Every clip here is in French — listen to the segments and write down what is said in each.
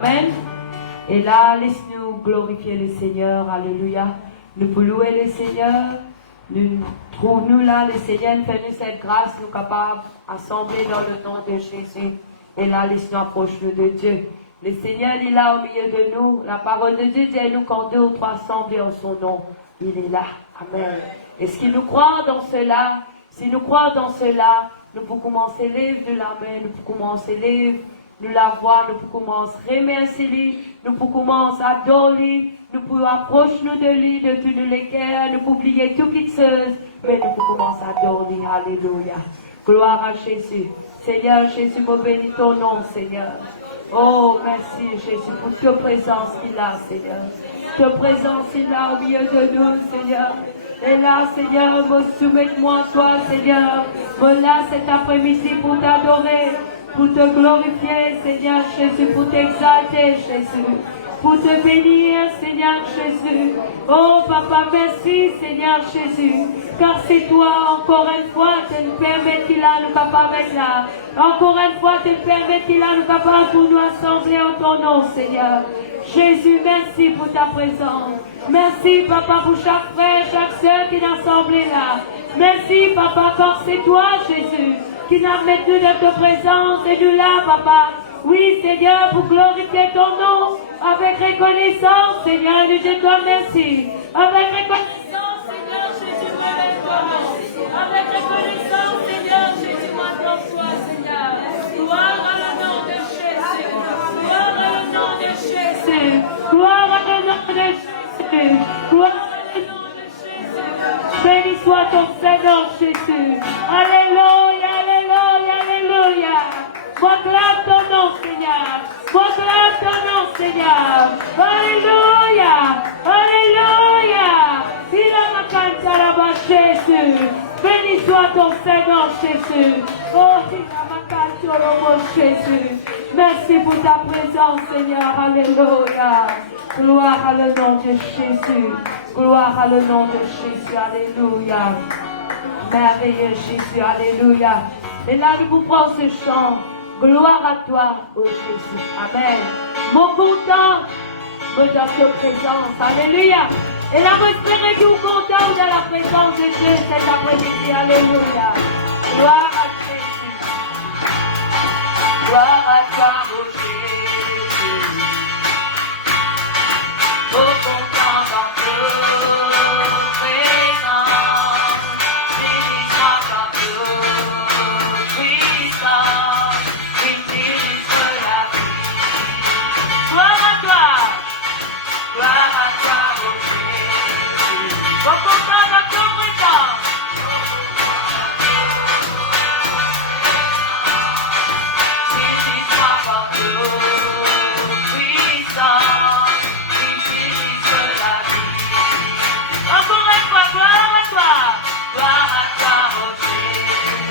Amen. Et là, laisse-nous glorifier le Seigneur. Alléluia. Nous pouvons louer le Seigneur. Trouve-nous là, le Seigneur, fais-nous cette grâce, nous capables d'assembler dans le nom de Jésus. Et là, laisse-nous approcher de Dieu. Le Seigneur est là au milieu de nous. La parole de Dieu dit à nous quand 2 ou 3 assemblés en son nom. Il est là. Amen. Est-ce qu'il nous croit dans cela? Si nous croyons dans cela, nous pouvons commencer l'œuvre de la main, nous pouvons commencer l'œuvre. Nous la voir, nous pouvons commencer à remercier lui, nous pouvons commencer à adorer, nous pouvons approcher nous de lui, de tout le cœur, nous pouvons oublier tout qui chose, mais nous pouvons commencer à adorer. Alléluia. Gloire à Jésus. Seigneur Jésus, vous bénis ton nom, Seigneur. Oh, merci Jésus pour ta présence qu'il a, Seigneur. Ta présence il a au milieu de nous, Seigneur. Et là, Seigneur, me soumets-moi à toi, Seigneur. Me là cet après-midi pour t'adorer. Pour te glorifier, Seigneur Jésus, pour t'exalter, Jésus, pour te bénir, Seigneur Jésus. Oh, Papa, merci, Seigneur Jésus, car c'est toi, encore une fois, tu nous permets qu'il a nous capables d'être là. Encore une fois, tu nous permets qu'il a nous capables pour nous assembler en ton nom, Seigneur. Jésus, merci pour ta présence. Merci, Papa, pour chaque frère, chaque sœur qui est assemblée là. Merci, Papa, car c'est toi, Jésus, qui nous mettu dans ta présence et nous là, Papa. Oui, Seigneur, pour glorifier ton nom, avec reconnaissance, Seigneur, nous te disons merci. Avec reconnaissance, Seigneur, Jésus, relève-toi. Avec reconnaissance, Seigneur, Jésus, m'attends-toi, Seigneur. Gloire à le nom de Jésus. Gloire à le nom de Jésus. Gloire à le nom de Jésus. Gloire à le nom de Jésus. Béni soit ton Seigneur, Jésus. Alléluia, alléluia, alléluia. Proclame ton nom, Seigneur. Proclame ton nom, Seigneur. Alléluia, alléluia. Il a ma canta là-bas, Jésus. Béni soit ton Seigneur, Jésus. Oh, il a ma canta là-bas, Jésus. Merci pour ta présence, Seigneur. Alléluia. Gloire à le nom de Jésus. Gloire à le nom de Jésus. Alléluia. Merveilleux Jésus. Alléluia. Et là, nous vous prenons ce chant. Gloire à toi, ô Jésus. Amen. Mon content dans ta présence. Alléluia. Et là, vous espérez que vous content dans la présence de Dieu cet après-midi. Alléluia. Gloire à Jésus. Gloire à toi, ô Jésus. Mon content dans ta présence. Béni soit ta puissance. Gloire à toi, ô Jésus. Bon content dans ton présence. Béni soit partout, puissant, qui dirige la vie. Encore une fois, gloire à toi, ô Jésus.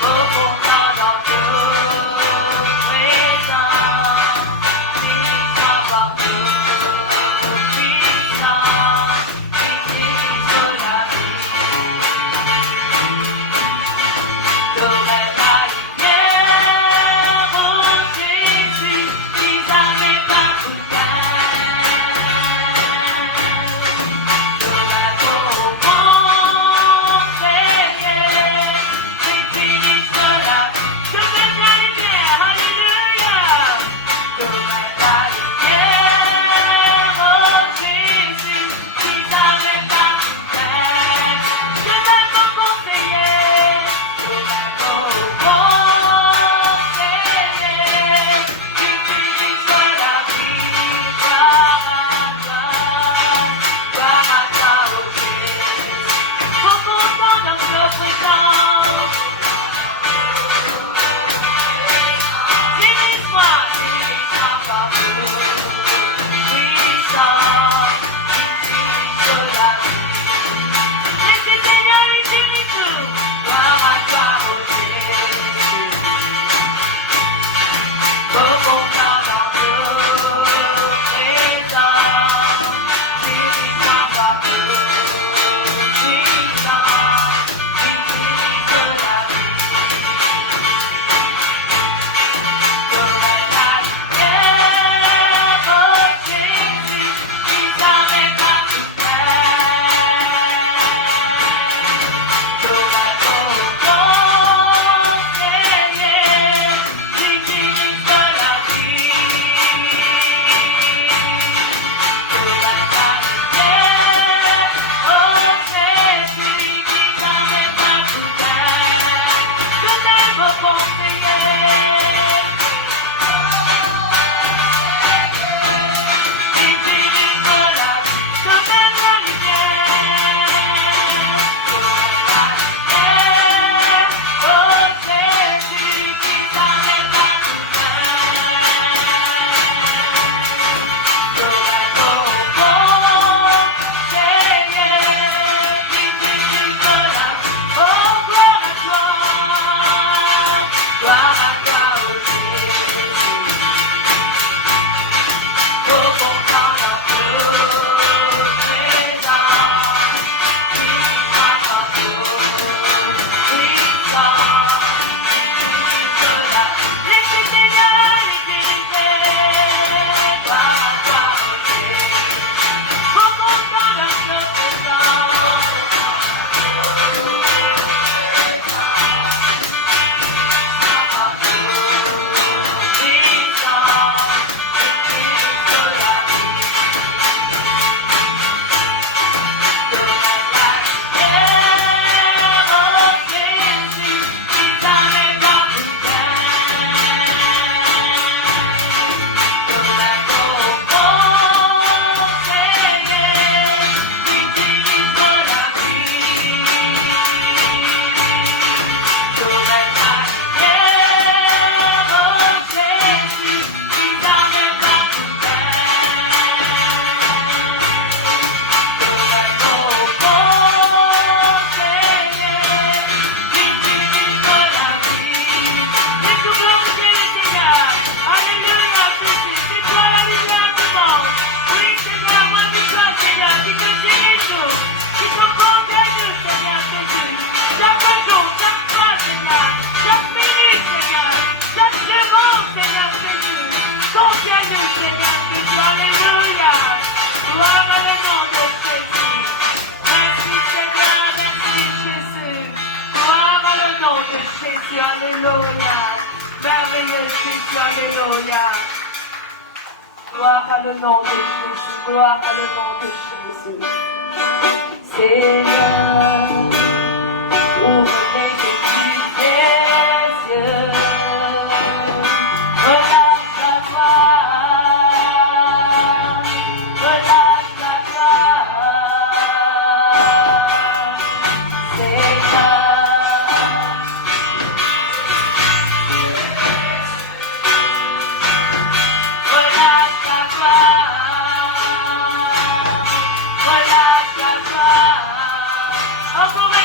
Bon content dans ton présence. Béni soit partout, puissant, qui Alléluia. Merveilleux Jésus, Alléluia. Gloire à le nom de Jésus, gloire à le nom de Jésus. Seigneur, ouvre les yeux des yeux. Relâche la gloire, relâche la gloire. Seigneur, relâche la gloire, relâche la gloire. Encore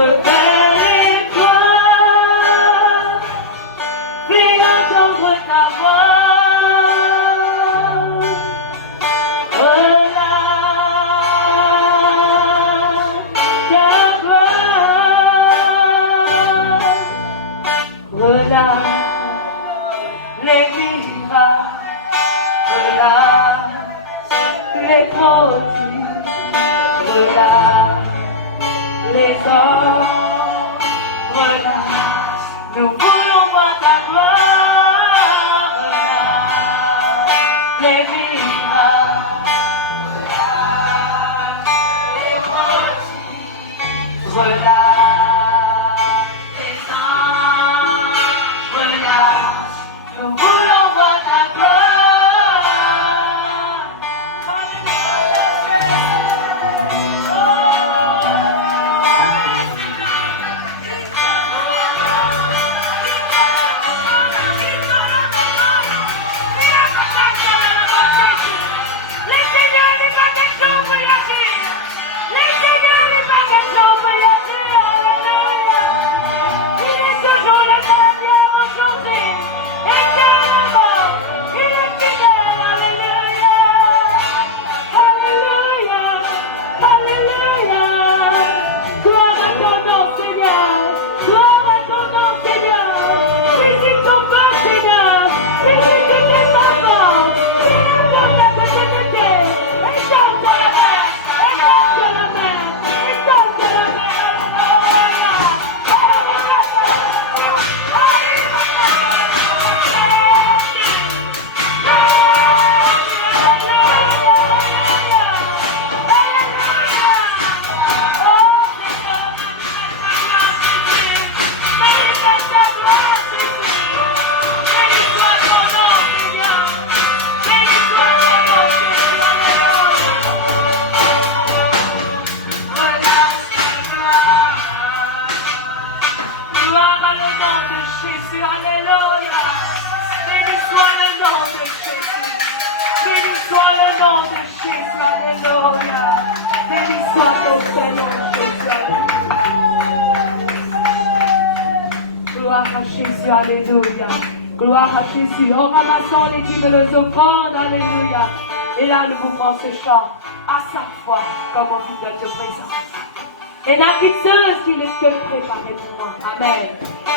révèle-toi, fais entendre ta voix. Les miracles, les prodiges, les hommes, nous voulons voir ta gloire, les miracles, les prodiges, les anges, nous voulons voir ta gloire. Jésus, alléluia. Gloire à Jésus. En ramassant les dîmes et les offrandes, alléluia. Et là, le mouvement se chante à chaque fois comme on vit de présence. Et la pizzeuse qu'il est préparée pour moi. Amen.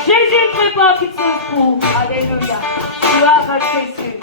Jésus prépare pizzeuse pour. Alléluia. Gloire à Jésus.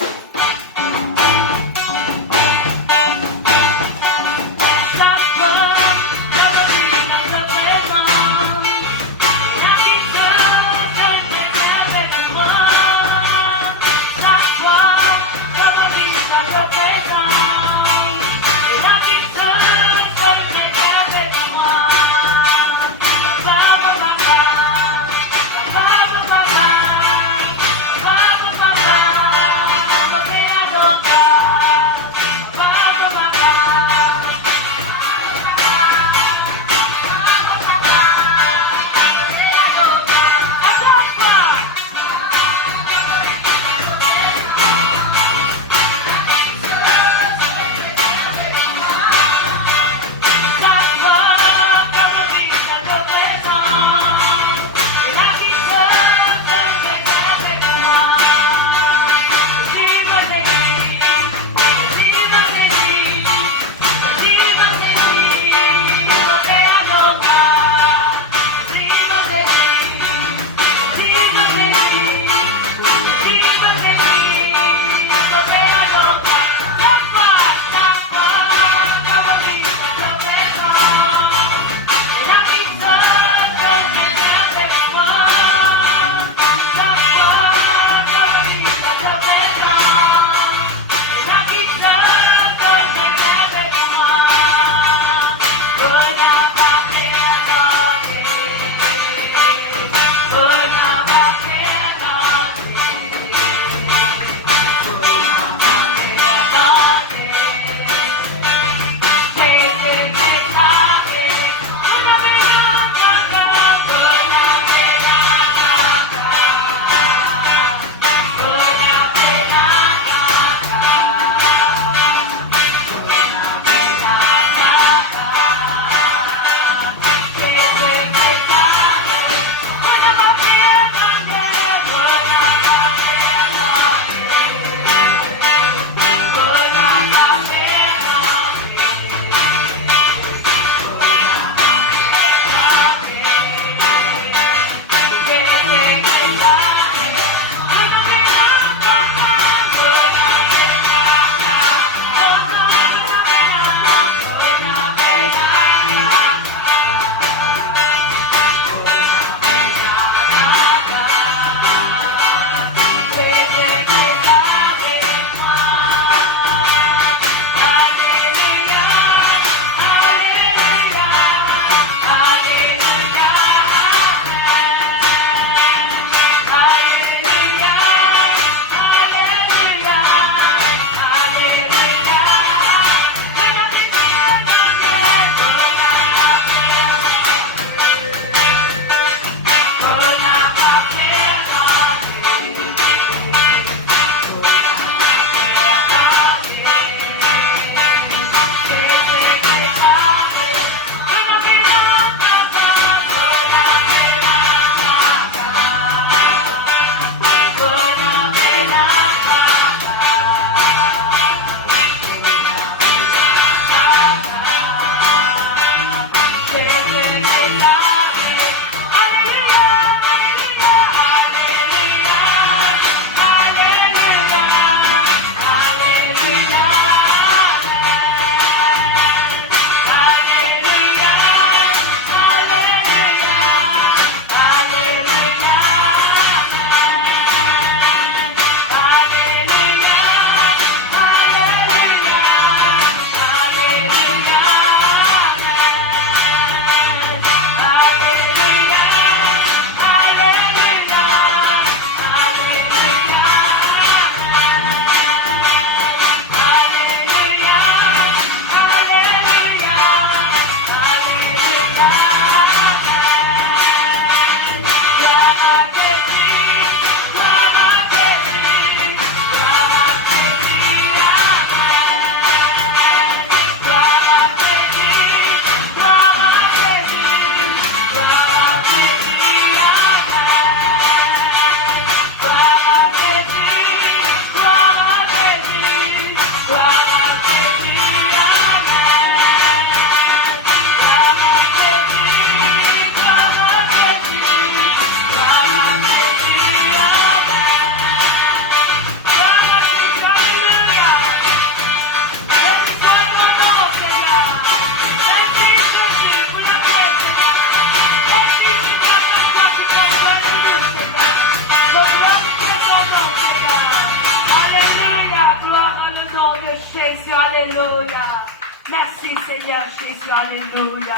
Seigneur Jésus, alléluia.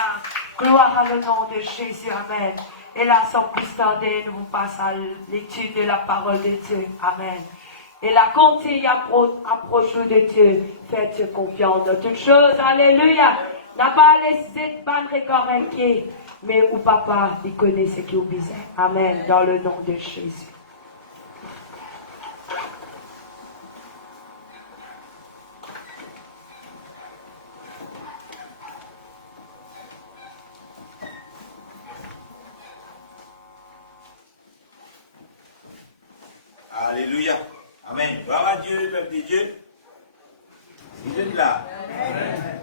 Gloire à le nom de Jésus, amen. Et là, sans plus tarder, nous passons à l'étude de la parole de Dieu, amen. Et la comptée approche de Dieu. Faites confiance dans toutes choses, alléluia. N'a pas laissé de ban inquiet, mais où papa, il connaît ce qu'il besoin. Amen, dans le nom de Jésus. Alléluia. Amen. Gloire à Dieu, peuple de Dieu. Vous êtes là. Amen.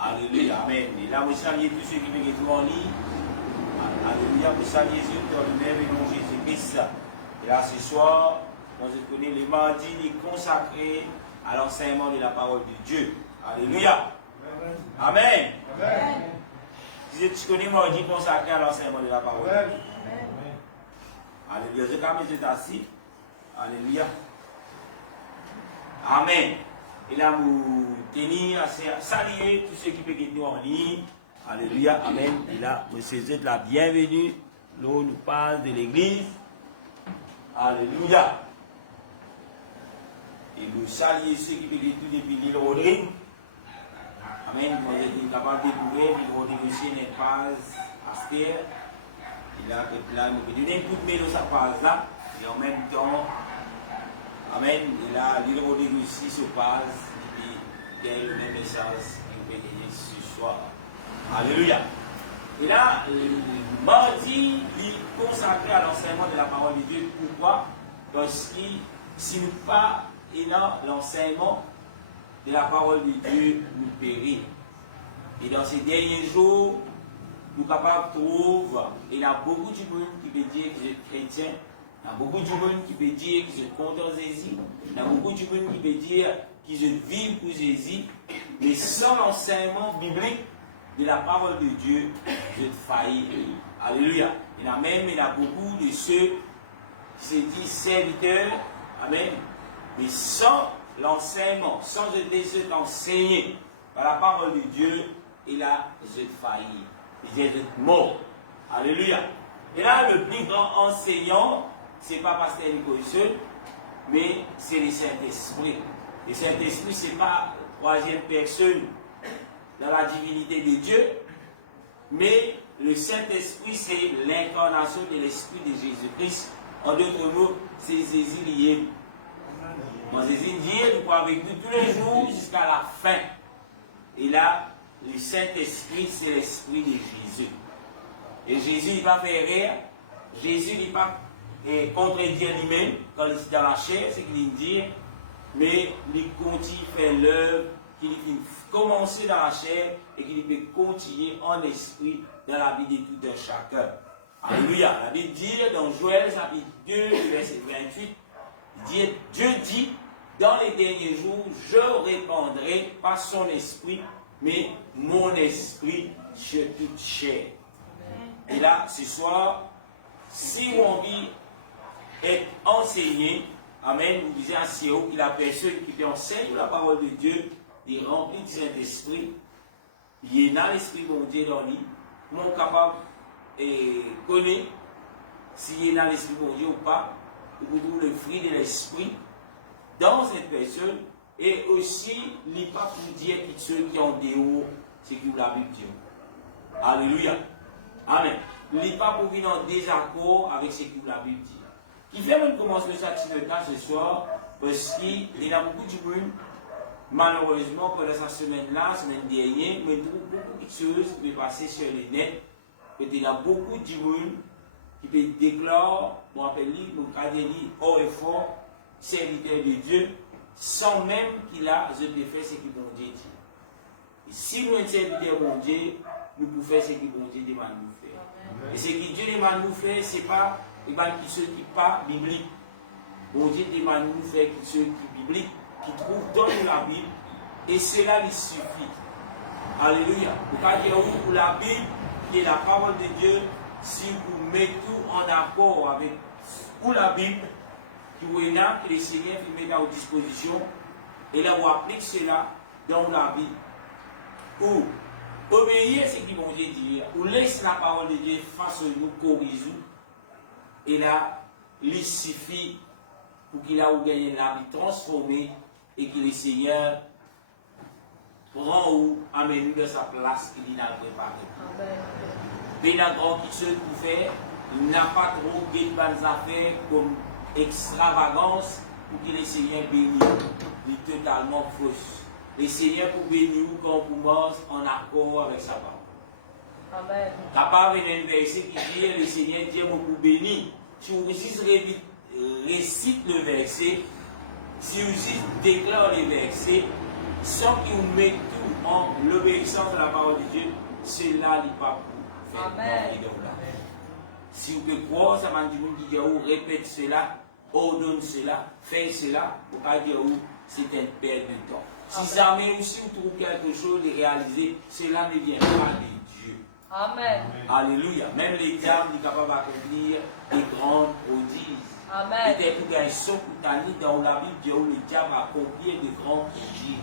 Alléluia. Amen. Et là, vous saluez tous ceux qui veulent être en ligne. Alléluia. Vous saluez Jésus dans le même nom de Jésus-Christ. Et là, ce soir, on se connaît le mardi consacré à l'enseignement de la parole de Dieu. Alléluia. Amen. Amen. Si tu connais mardi consacré à l'enseignement de la parole de Dieu. Alléluia. Je calme, je t'assis. Alléluia. Amen. Et là, vous tenir à saluer tous ceux qui peuvent être en ligne. Alléluia. Amen. Et là, vous êtes la bienvenue. Là, on nous parle de l'église. Alléluia. Et vous saluez ceux qui peuvent être depuis l'île Rodrigue. Amen. Vous êtes capable de découvrir l'île Rodrigue aussi n'est pas Aster. Et là, nous pouvons donner un coup de main dans sa page là. Et en même temps, amen, et là, l'île Rodrigue aussi se passe, et puis il y a le même message qui peut gagner ce soir. Alléluia. Et là, mardi, il est consacré à l'enseignement de la parole de Dieu. Pourquoi? Parce que si nous pas dans l'enseignement de la parole de Dieu, nous périr. Et dans ces derniers jours, nous sommes capables de trouver, il y a beaucoup de monde qui peut dire que je suis chrétien. Il y a beaucoup de gens qui peuvent dire qu'ils sont contre Jésus. Il y a beaucoup de gens qui peuvent dire qu'ils vivent pour Jésus. Mais sans l'enseignement biblique de la parole de Dieu, je faillis. Alléluia. Il y a beaucoup de ceux qui se disent serviteurs. Amen. Mais sans l'enseignement, sans être enseigné par la parole de Dieu, il a je failli. Il est mort. Alléluia. Et là, le plus grand enseignant, ce n'est pas Pasteur Nicolas, mais c'est le Saint-Esprit. Le Saint-Esprit, ce n'est pas la troisième personne dans la divinité de Dieu, mais le Saint-Esprit, c'est l'incarnation de l'Esprit de Jésus-Christ. En d'autres mots, c'est Jésus lié. Jésus dit, nous pouvons avec nous tous les jours jusqu'à la fin. Et là, le Saint-Esprit, c'est l'Esprit de Jésus. Et Jésus, il va faire rire. Jésus, il va pas contredire lui-même quand il est dans la chair, c'est qu'il dit, mais il continue à faire l'œuvre qu'il a commencé dans la chair et qu'il peut continuer en esprit dans la vie de tout un chacun. Alléluia. La Bible dit dans Joël chapitre 2, verset 28, Dieu dit, dans les derniers jours, je répandrai pas son esprit, mais mon esprit sur toute chair. Et là, ce soir, si vous avez envie d'être enseigné, amen, vous disiez à Sio que la personne qui te enseigne la parole de Dieu est remplie du Saint-Esprit, il est dans l'Esprit de Dieu dans lui, mon capable de connaître s'il est dans l'Esprit de Dieu ou pas, vous trouvez le fruit de l'Esprit dans cette personne, et aussi, il n'est pas pour dire que ceux qui ont des hauts, c'est que la Bible dit. Alléluia. Amen. Il n'est pas pour venir en désaccord avec ce que la Bible dit. Qui fait même commencer le sacrifice ce soir, parce qu'il y a beaucoup de monde, malheureusement, pendant cette semaine-là, semaine dernière, mais beaucoup de choses qui peuvent passer sur le net. Il y a beaucoup de monde qui peut déclarer, on appelle lui, mon cadélie, haut et fort, serviteur de Dieu, sans même qu'il a fait ce que bon Dieu dit. Et si nous sommes serviteurs de Dieu, nous pouvons faire ce que bon Dieu demande de nous faire. Amen. Et ce que Dieu demande de nous faire, ce n'est pas ceux qui ne sont pas bibliques. Bon Dieu demande de nous faire ceux qui sont bibliques, qui trouvent dans la Bible, et cela lui suffit. Alléluia. Vous pouvez dire oui pour la Bible, qui est la parole de Dieu, si vous mettez tout en accord avec pour la Bible, qui vous est là, que le Seigneur vous met à votre disposition, et là vous appliquez cela dans la Bible. Ou Obéir, c'est ce que bon Dieu dit. Ou laisse la parole de Dieu face à nous, corriger. Et là, il suffit pour qu'il a gagné la vie transformée et que le Seigneur prend ou amène nous dans sa place qu'il a préparée. Mais il a grand qui se pour faire, il n'a pas trop de bonnes affaires comme extravagance pour que le Seigneur bénisse. Il est totalement fausse. Le Seigneur pour bénir nous quand on commence en accord avec sa parole. Amen. Capable d'un verset qui dit le Seigneur Dieu pour bénir. Si vous récite le verset, si vous déclare le verset, sans qu'il vous mette tout en l'obéissance de la parole de Dieu, cela n'est pas pour faire. Amen. Si vous pouvez croire, ça m'a dit que vous répète cela, ordonne cela, fait cela, pour pas dire où c'est une perte de temps. Si jamais aussi vous trouvez quelque chose de réaliser, cela ne vient pas de Dieu. Amen. Alléluia. Même les diables sont capables d'accomplir des grandes prodiges. Amen. Peut-être qu'il y a un saut dans la Bible, Dieu où les diables accomplissent des grands prodiges.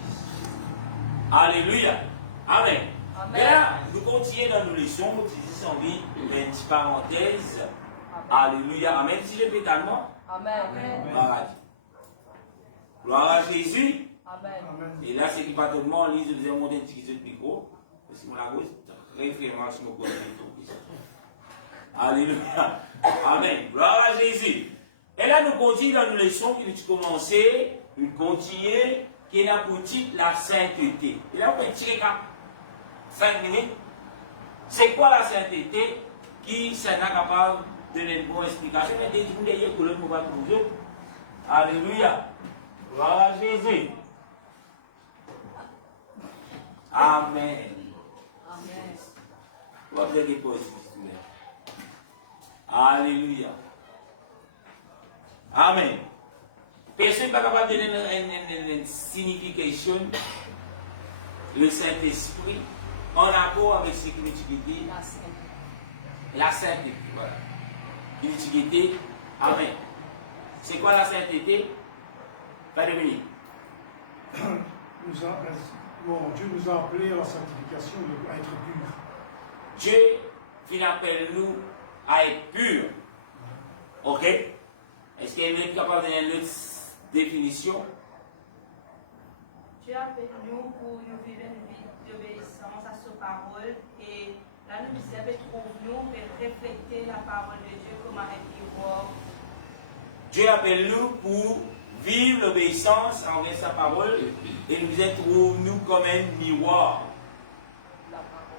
Alléluia. Amen. Amen. Et là, nous continuons dans nos leçons. Nous disons une petite parenthèse. Alléluia. Amen. Si je peux allemand. Amen. Gloire à Dieu. Gloire à Jésus. Amen. Et là, c'est qui pas tout le monde, je vais monter un petit peu de micro. Parce que mon agousse, très vraiment sur mon côté. Alléluia. Amen. Gloire à Jésus. Et là, nous continuons dans nos leçons qui nous commençons. Nous continuons qui est là pour titre la sainteté. Et là, on peut tirer 5 minutes. C'est quoi la sainteté qui s'en est capable de donner une bonne explication? Mais des gens d'ailleurs que l'on va trouver. Alléluia. Gloire à Jésus. Amen. Amen. On va faire des pauses. Alléluia. Amen. Personne n'est pas capable de donner une signification, le Saint-Esprit, en accord avec ce qu'il dit. La sainteté. Voilà. L'utilité. Amen. C'est quoi la sainteté? Pas de minute. Dieu nous a appelés à la sanctification, à être purs. Dieu qui appelle nous à être purs. Ok? Est-ce qu'il est capable de donner une autre définition? Dieu appelle nous pour nous vivre une vie d'obéissance à sa parole et là nous disons trouve-nous et refléter la parole de Dieu comme un miroir. Dieu appelle nous pour vivre l'obéissance envers sa parole et nous trouve-nous comme un miroir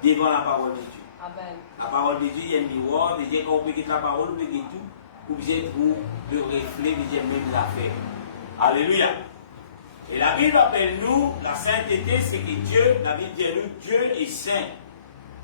devant la parole de Dieu. Amen. La parole de Dieu, il y a un miroir, déjà quand on peut quitter la parole, on peut quitter tout, pour bien trouver le reflet de même l'affaire. Alléluia. Et la Bible appelle nous, la sainteté, c'est que Dieu, la Bible dit nous, Dieu est saint.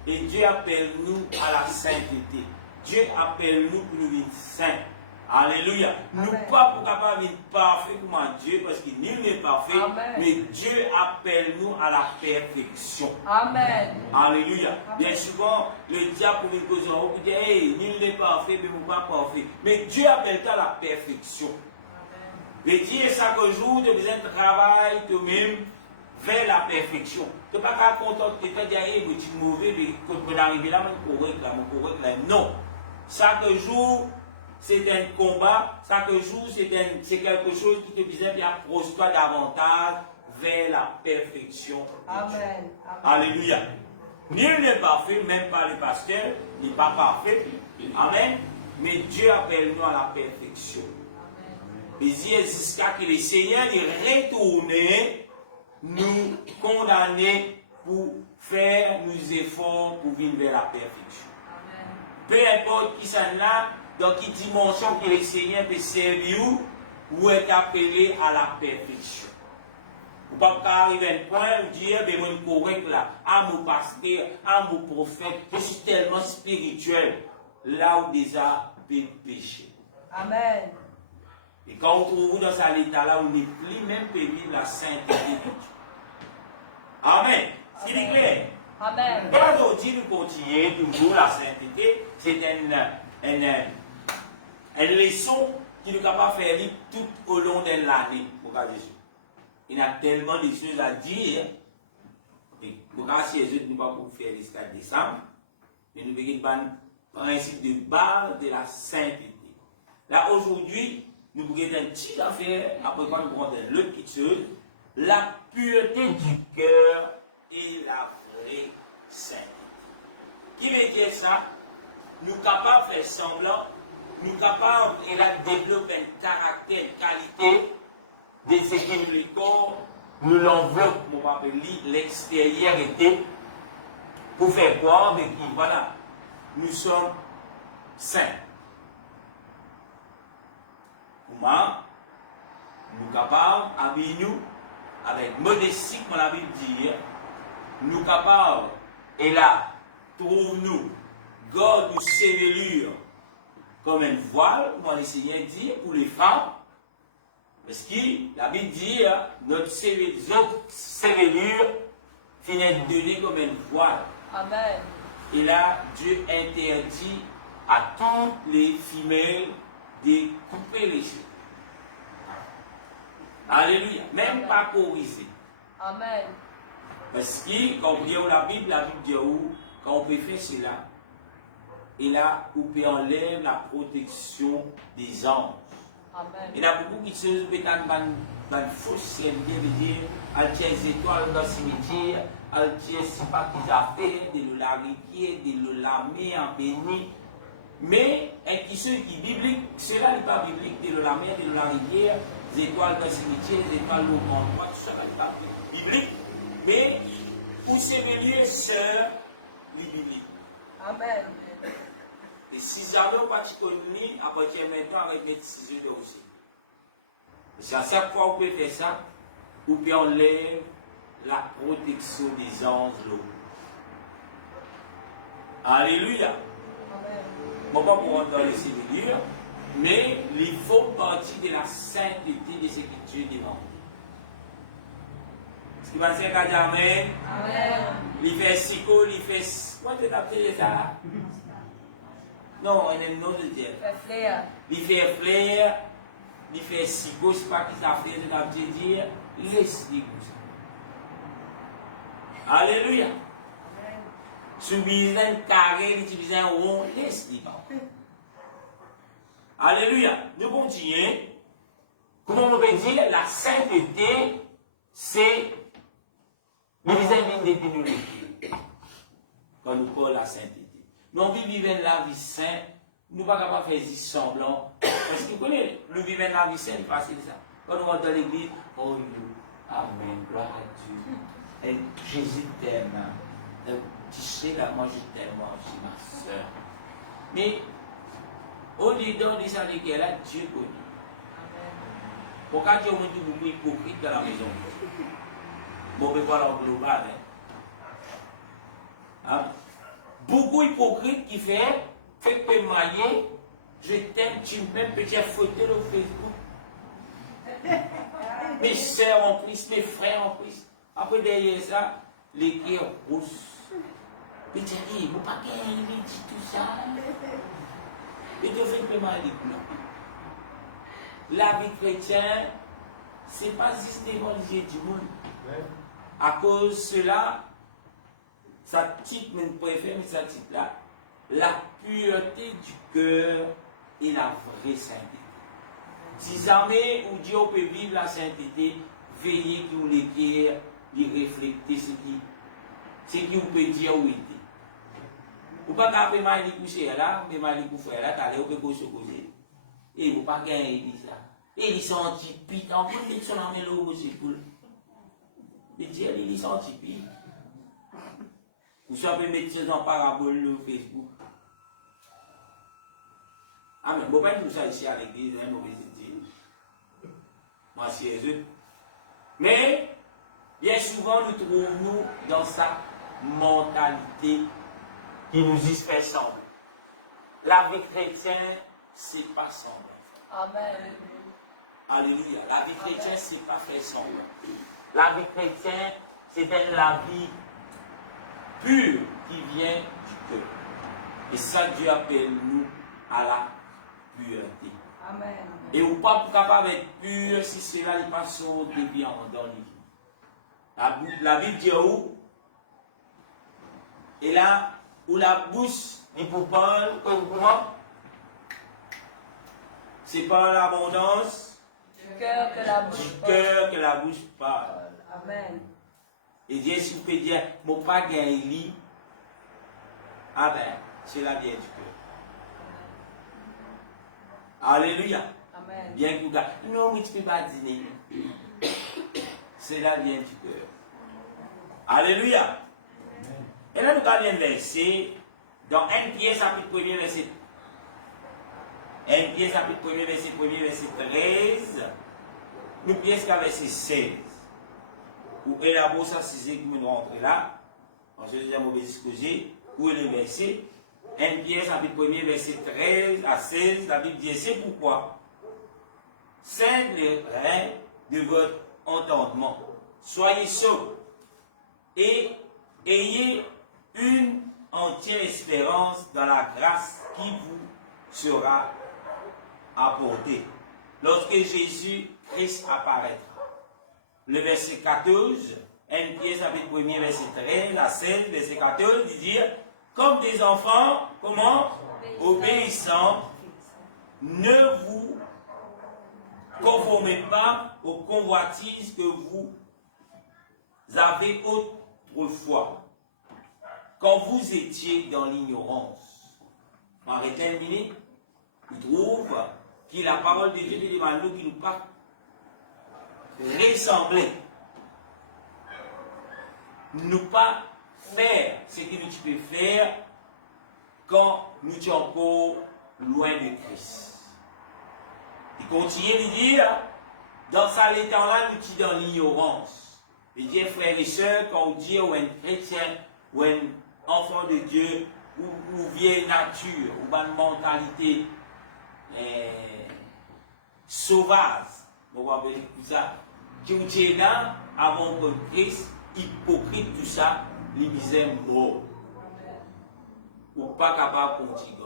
Et Dieu appelle nous à la sainteté. Dieu appelle nous pour nous vivre saints. Alléluia. Nous ne sommes pas capables d'être parfaits comme un Dieu, parce que nul n'est parfait, Amen. mais Dieu appelle nous à la perfection. Amen. Alléluia. Bien souvent, le diable pour nous causer en haut, il dit, hey, nul n'est parfait, mais nous ne sommes pas parfaits. Mais Dieu appelle à la perfection. Le Dieu, chaque jour, tu as besoin de travail, toi-même, vers la perfection. Tu n'es pas content de te dire, hey, tu es mauvais, mais quand tu arrives là, mon correct là. Non. Chaque jour, c'est un combat. Chaque jour, c'est quelque chose qui te besoin d'approcher toi davantage vers la perfection. Amen. Alléluia. Nul n'est parfait, même pas le pasteur, n'est pas parfait. Amen. Mais Dieu appelle nous à la perfection. Mais jusqu'à que le Seigneur est retourné, nous condamner pour faire nos efforts pour vivre vers la perfection. Peu importe qui s'en a, dans quelle dimension que le Seigneur peut servir, vous êtes appelé à la perfection. Vous ne pouvez pas arriver à un point où dire, ben moi, je suis correct là, à mon pasteur, à mon prophète, je suis tellement spirituel, là où déjà peut pécher. Amen. Et quand on trouve dans cet état-là, on n'est plus même peut vivre la sainteté de Dieu. Amen. C'est clair. Amen. Et aujourd'hui, nous continuons toujours la sainteté. C'est une leçon qui nous est capable de faire vivre tout au long de l'année. Il y a tellement de choses à dire. Pour casser les autres, nous ne pouvons pas faire jusqu'à décembre, mais nous avons un principe de base de la sainteté. Là, aujourd'hui, nous pouvons un petit affaire, après quand nous prenons l'autre petite chose, la pureté du cœur et la vraie sainteté. Qui veut dire ça? Nous sommes capables de faire semblant, nous sommes capables de développer un caractère, une qualité de ce que le corps nous l'enveloppe, on va appeler l'extériorité, pour faire croire que voilà, nous sommes saints. Comment nous sommes capables, avec nous, avec modestie, comme la Bible dit, nous sommes capables, et là, trouve-nous, garde nos sévélures comme un voile, comme le Seigneur dit, pour les femmes. Parce que la Bible dit, notre sévélure finit de donner comme un voile. Amen. Et là, Dieu interdit à toutes les femelles de couper les cheveux. Alléluia. Même pas corriger. Amen. Parce que quand on lit la Bible dit quand on peut faire cela, et là, on peut enlever la protection des anges. Amen. Il y a beaucoup qui se mettent dans fausse réalité, veut dire, elle tient les étoiles dans le cimetière, elle tient ce pas qu'ils ont fait, de la rivière, de la mer en béni. Mais, qui sont qui biblique, cela n'est pas biblique, de la mer, de la rivière, les étoiles dans le cimetière, les étoiles au endroit, tout ça n'est pas biblique. Mais, pour ces lieux, sœurs, les bibliques. Amen. Et si jamais on pas connu, à partir de maintenant, on va mettre 6 heures aussi. Parce qu'à chaque fois qu'on peut faire ça, on peut enlever la protection des anges. Alléluia. Amen. Je ne vais pas pour rentrer dans les sévélures, mais il faut partie de la sainteté de ce que Dieu demande. Ce qui va dire qu'à Amen. Amen. Il fait sico, il fait. Comment tu t'appelles ça? Non, on est nom de Dieu. Il fait flair, il fait sico, c'est pas qu'il a fait, je vais te dire, laisse-le comme ça. Alléluia. Si vous utilisez un carré, vous utilisez un rond, laisse-le. Alléluia. Nous continuons. Comment on peut dire, la sainteté, c'est nous disons depuis nous quand nous parlons de la sainteté. Nous vivons la vie sainte, nous ne sommes pas capables de faire semblant. Parce que vous connaissez, nous vivons la vie sainte, c'est facile ça. Quand nous rentrons dans l'église, oh Amen, gloire à Dieu. Et Jésus t'aime. Tu sais là, moi je t'aime, moi aussi, ma soeur. Mais au lieu de dire ça, là, Dieu connaît. Pourquoi Dieu est beaucoup hypocrite dans la maison? Bon, on peut voir en global. Hein? Beaucoup hypocrite qui fait témoigner, je t'aime, tu m'aimes, petit photo sur Facebook. Mes soeurs en Christ, mes frères en Christ. Après derrière ça, les cœurs rouges. Mais tu dis, vous pas gagner, il dit tout ça. Et tu fais témoigner. La vie chrétienne, ce n'est pas juste l'évangile du monde. À cause de cela, sa titre, mais préfère, mais sa titre là, la pureté du cœur et la vraie sainteté. Si jamais ou Dieu peut vivre la sainteté, veillez tous les cœurs, y refléter ce qui vous peut dire où il est. Vous ne pouvez pas faire mal coucher là, mais mal coucher là, tu allez au peu se poser. Et vous ne pouvez pas gagner ça. Et ils sont anti-piques, en plus ils sont en mélo aussi pour. Et Dieu, ils sont anti-piques. Vous savez mettre ça en parabole sur Facebook. Ah mais bon, pas nous ça ici à l'église, hein, mauvais idée. Moi c'est eux. Mais bien souvent nous trouvons dans sa mentalité qui nous y fait sembler. La vie chrétienne, c'est pas semblant. Amen. Alléluia. La vie chrétienne, c'est pas fait semblant. La vie chrétienne, c'est la vie pure qui vient du cœur. Et ça, Dieu appelle nous à la pureté. Amen. Et ou pas capable d'être pur si cela n'est pas sorti depuis en dans la Bible dit où Et là, où la bouche n'est pour parler, comme comment? C'est par l'abondance Du cœur que la bouche du cœur que la bouche parle. parle. Amen. Et Dieu, si vous pouvez dire, mon pas gagné, ah ben, c'est la vient du cœur. Alléluia. Amen. Bien que vous gardez. Non, mais tu ne peux pas dîner. C'est la vient du cœur. Alléluia. Et là, nous avons un verset dans 1 Pierre, chapitre 1er, verset 1 Pierre, chapitre 1er, verset 13. Nous Pierre, jusqu'à verset 16. Pour élaborer ça, c'est que nous rentrons là. En ce deuxième mauvais discours, où est le verset 1 Pierre, chapitre 1er, verset 13 à 16. La Bible dit, c'est pourquoi cinq les reins de votre entendement. Soyez sots et ayez une entière espérance dans la grâce qui vous sera apportée lorsque Jésus-Christ apparaîtra. Le verset 14, 1 Pierre chapitre 1er, verset 13 à 16, verset 14, dit dire, comme des enfants, comment? Obéissants, ne vous conformez pas aux convoitises que vous avez autrefois, quand vous étiez dans l'ignorance. Arrêtez une minute. Il trouve que la parole de Dieu dit devant nous qui nous pas ressembler. Nous pas faire ce que nous pouvons faire quand nous sommes encore loin de Christ. Il continue de dire, dans ça l'état-là, nous sommes dans l'ignorance. Et Dieu, frères et sœurs, quand on dit ou un chrétien, ou un enfant de Dieu, ou vieille nature, ou une mentalité sauvage, on va appeler tout ça, qui est là, avant que Christ, hypocrite, tout ça, les misères morts. Ou pas capable de continuer.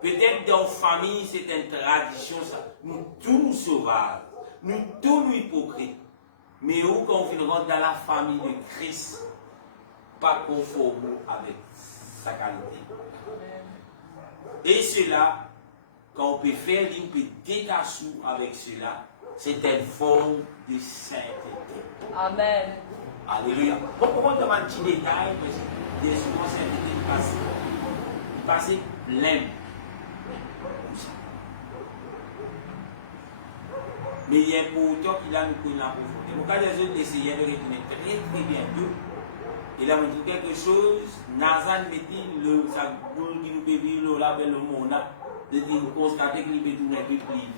Peut-être dans la famille, c'est une tradition, ça. Nous tous sauvages, nous tous hypocrites. Mais où quand on rentre dans la famille de Christ, pas conforme avec sa qualité. Et cela, quand on peut faire, on peut détacher avec cela, c'est une forme de sainteté. Amen. Alléluia. Bon, comment on un petit détail, parce que des souvent sainteté passé plein. Mais il y a pourtant qu'il a nous connu la profondeur. Mon cas des autres essayaient de retourner très bien d'eux. Il a montré quelque chose, Nazan mettit le sa boule qui nous peut vivre là, le monde, de constater qu'il peut tourner plus vite.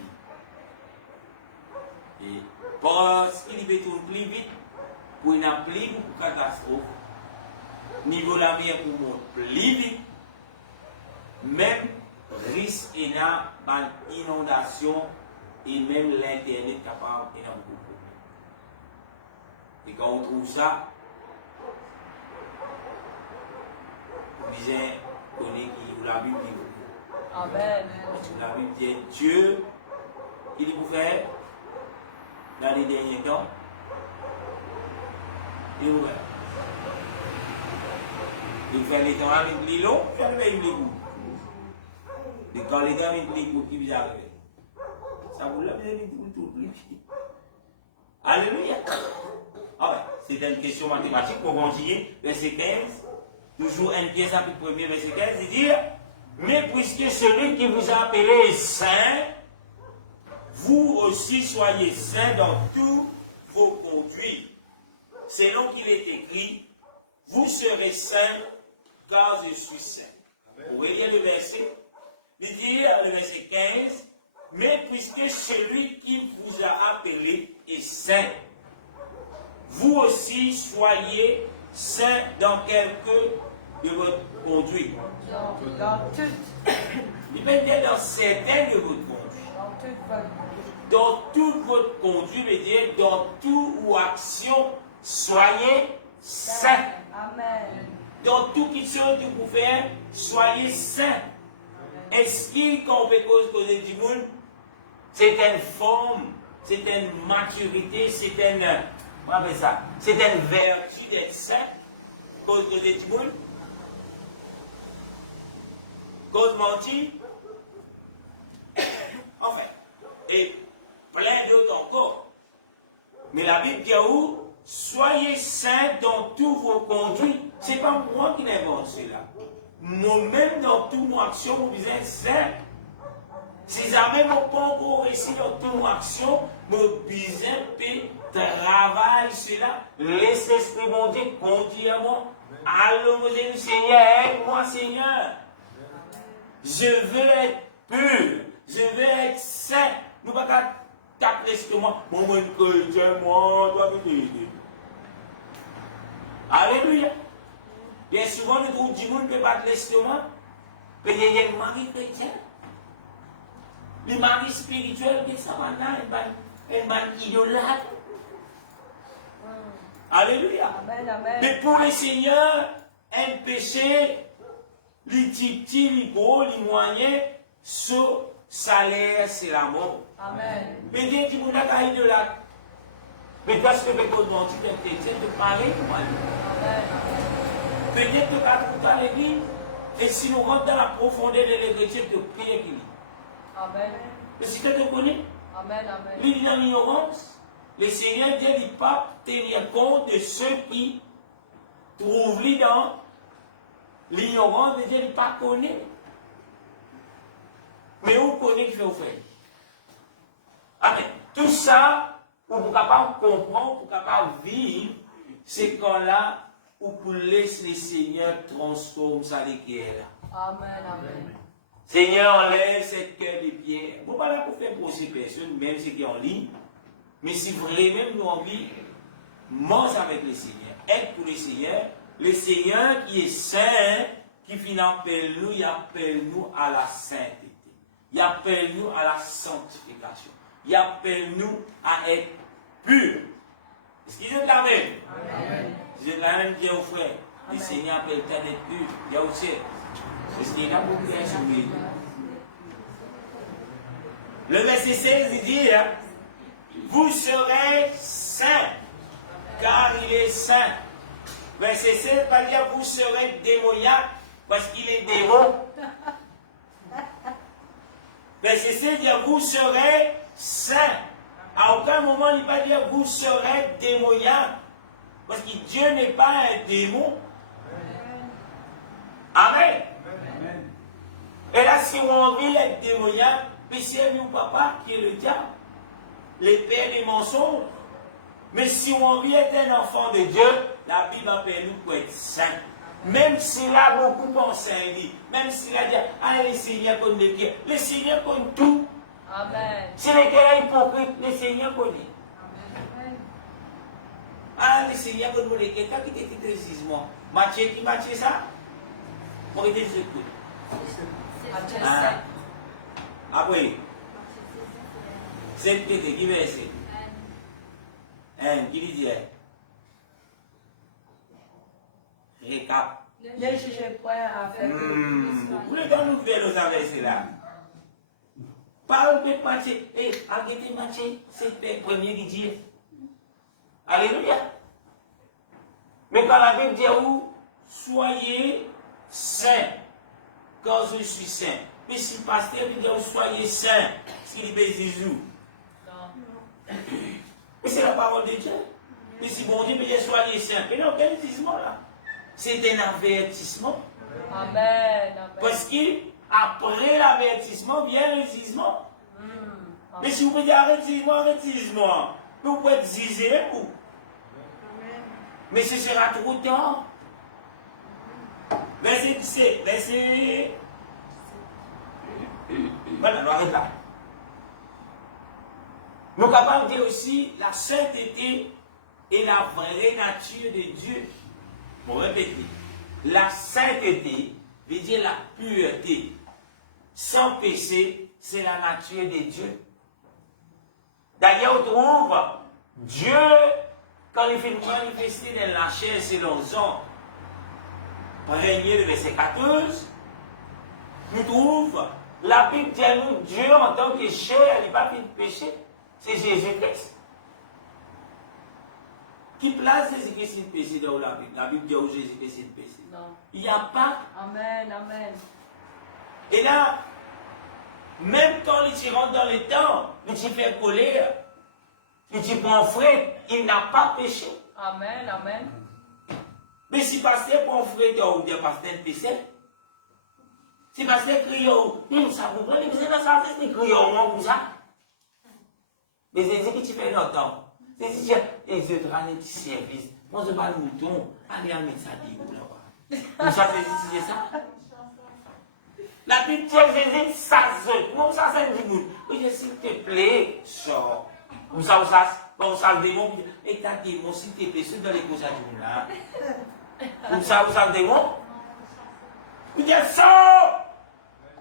Et parce qu'il peut tourner plus vite, pour une appli pour catastrophe, niveau la mer pour monter plus vite, même risque et là, inondation et même l'internet capable et dans beaucoup. Et quand on trouve ça, on disait qu'on est qui la Bible dit. Amen. La Bible dit Dieu, il dit pour faire dans les derniers temps. Il fait les temps avec les longs, il fait les bouts. Et quand les temps avec les bouts qui viennent arriver, ça vous l'a bien dit pour tout. Alléluia. Ah ouais, c'est une question mathématique pour continuer. Verset 15, toujours un pièce chapitre 1er, verset 15, il dit mais puisque celui qui vous a appelé est saint, vous aussi soyez saints dans tous vos conduits. Selon qu'il est écrit, vous serez saints car je suis saint. Vous voyez le verset? Il dit, le verset 15, mais puisque celui qui vous a appelé est saint, vous aussi soyez saints dans quelques de votre conduite. Dans toute. Il veut dire dans certains de votre conduite. Dans toute votre conduite, veut dire dans toute ou action, soyez saints. Amen. Dans tout qui chose que vous faites, soyez saints. Est-ce qu'on peut causer du monde? C'est une forme, c'est une maturité, c'est une. C'est une vertu d'être saint. Cause du monde. cause menti. Enfin, et plein d'autres encore. Mais la Bible dit où? Soyez saints dans tous vos conduits. Ce n'est pas moi qui l'invente cela. Moi-même, dans toutes nos actions, vous êtes saints. Si jamais mon pas encore réussi dans toutes nos actions, mon besoin de travail cela. Laisse l'Esprit mon Dieu continuellement. Allons, mon Dieu, Seigneur, aide-moi, Seigneur. Je veux être pur. Je veux être saint. Nous ne pouvons pas taper l'estomac. Mon chrétien, moi, dois me dire. Alléluia. Bien souvent, nous trouvons du monde qui peut battre l'estomac. Mais il y a un mari chrétien. Le mari spirituel, qui ça maintenant, un idolâtre. Alléluia. Amen, amen. Mais pour le Seigneur, un péché, les petits, les gros, les moyens, ce salaire, c'est la mort. Amen. Mais Dieu dit, vous n'avez pas idolâtre. Mais parce que les causes mentis, les chrétiens, de parler pour moi. Peut-être que quand vous parlez, et si nous rentrons dans la profondeur de l'Église, de prier qu'il dit. Amen. Mais si tu te connais, Amen, amen. lui, dans l'ignorance, le Seigneur Dieu ne dit pas tenir compte de ceux qui trouvent lui dans l'ignorance, mais Dieu ne pas connaît. Mais on connaît qui fait au fait. Amen. Tout ça, pour capable comprendre, pour capable vivre, c'est quand là, où pour laisser le Seigneur transforme sa guerre. Amen, amen. Seigneur, enlève cette cœur de pierre. Vous ne pas là pour faire procès personne, même ceux qui sont en ligne. Mais si vraiment nous avons envie, mange avec le Seigneur. Aide pour le Seigneur qui est saint, qui finalement appelle nous, il appelle nous à la sainteté. Il appelle nous à la sanctification. Il appelle nous à être purs. Est-ce qu'ils êtes la même? Amen. Vous êtes la même, Dieu au frère. Le Seigneur appelle toi d'être pur. Il y a aussi. Est-ce qu'il y a beaucoup de sur lui? Le verset 16, il dit, vous serez saints, car il est saint. Verset 16, pas dire vous serez démoniaques, parce qu'il est démon. Verset 16, dit vous serez saints. À aucun moment, il ne va pas dire vous serez démoniaques, parce que Dieu n'est pas un démon. Amen. Et là, si on a envie d'être démoniaque, puis c'est nous, papa, qui est le diable, les pères des mensonges. Mais si on a envie d'être un enfant de Dieu, la Bible appelle nous pour être saint. Même s'il a beaucoup pensé à lui, même s'il a dit, ah, le Seigneur connaît le cœur, le Seigneur connaît tout. Amen. Si le cœur est hypocrite, le Seigneur connaît. Amen. Ah, le Seigneur connaît le cœur, quand il était précisément. Matthieu, qui Matthieu ça? Pour aider ce coup. Matthieu Ah. 7. Après, c'est qui verset? Qui dit? Récap. Ne jugez point afin que Vous voulez qu'on nous fait nos versets là? Parle de Matthieu. Et arrêtez Matthieu, c'est le premier qui dit. Alléluia. Mais quand la Bible dit où? Soyez saints, quand je suis saint. Mais si le pasteur dit soyez saints, s'il dit Jésus. non. Mais c'est la parole de Dieu. Mais si bon Dieu peut dire soyez saints, mais non, quel avertissement là? C'est un avertissement. Amen. Amen. Parce qu'après l'avertissement vient le jugement. Mais si vous pouvez dire avertissement, vous pouvez être zizé vous. Mais ce sera trop tard. Verset 17, verset. Voilà, nous arrêtons là. Nous sommes capables de dire aussi la sainteté et la vraie nature de Dieu. Bon, répétez. La sainteté veut dire la pureté. Sans péché, c'est la nature de Dieu. D'ailleurs, on trouve Dieu, quand il fait manifester dans la chair selon Jean, premier le verset 14, nous trouvons la Bible dit à nous, Dieu en tant que chair, il n'est pas fait de péché. C'est Jésus-Christ. Qui place Jésus-Christ le péché dans la Bible? La Bible dit où Jésus-Christ le péché. Non. Il n'y a pas. Amen. Amen. Et là, même quand il rentre dans le temps, il fait colère, il prend frais, il n'a pas péché. Amen, amen. Mais si pasteur prend frais, ou bien pasteur péché, si pasteur crie, ça vous prend, mais c'est dans ça, c'est crie, comme ça. Mais c'est ce que tu fais longtemps. C'est ce que tu fais un petit service. Moi, je parle de mouton, allez à mettre ça là-bas. Vous savez c'est ça? La Bible dit Jésus, ça se. Comme ça, c'est un dit, oui, s'il te plaît, sors. Comme ça, le démon, et t'as démon, s'il te plaît, c'est dans les causes à tout là. Comme ça, le démon. Il dit, sors!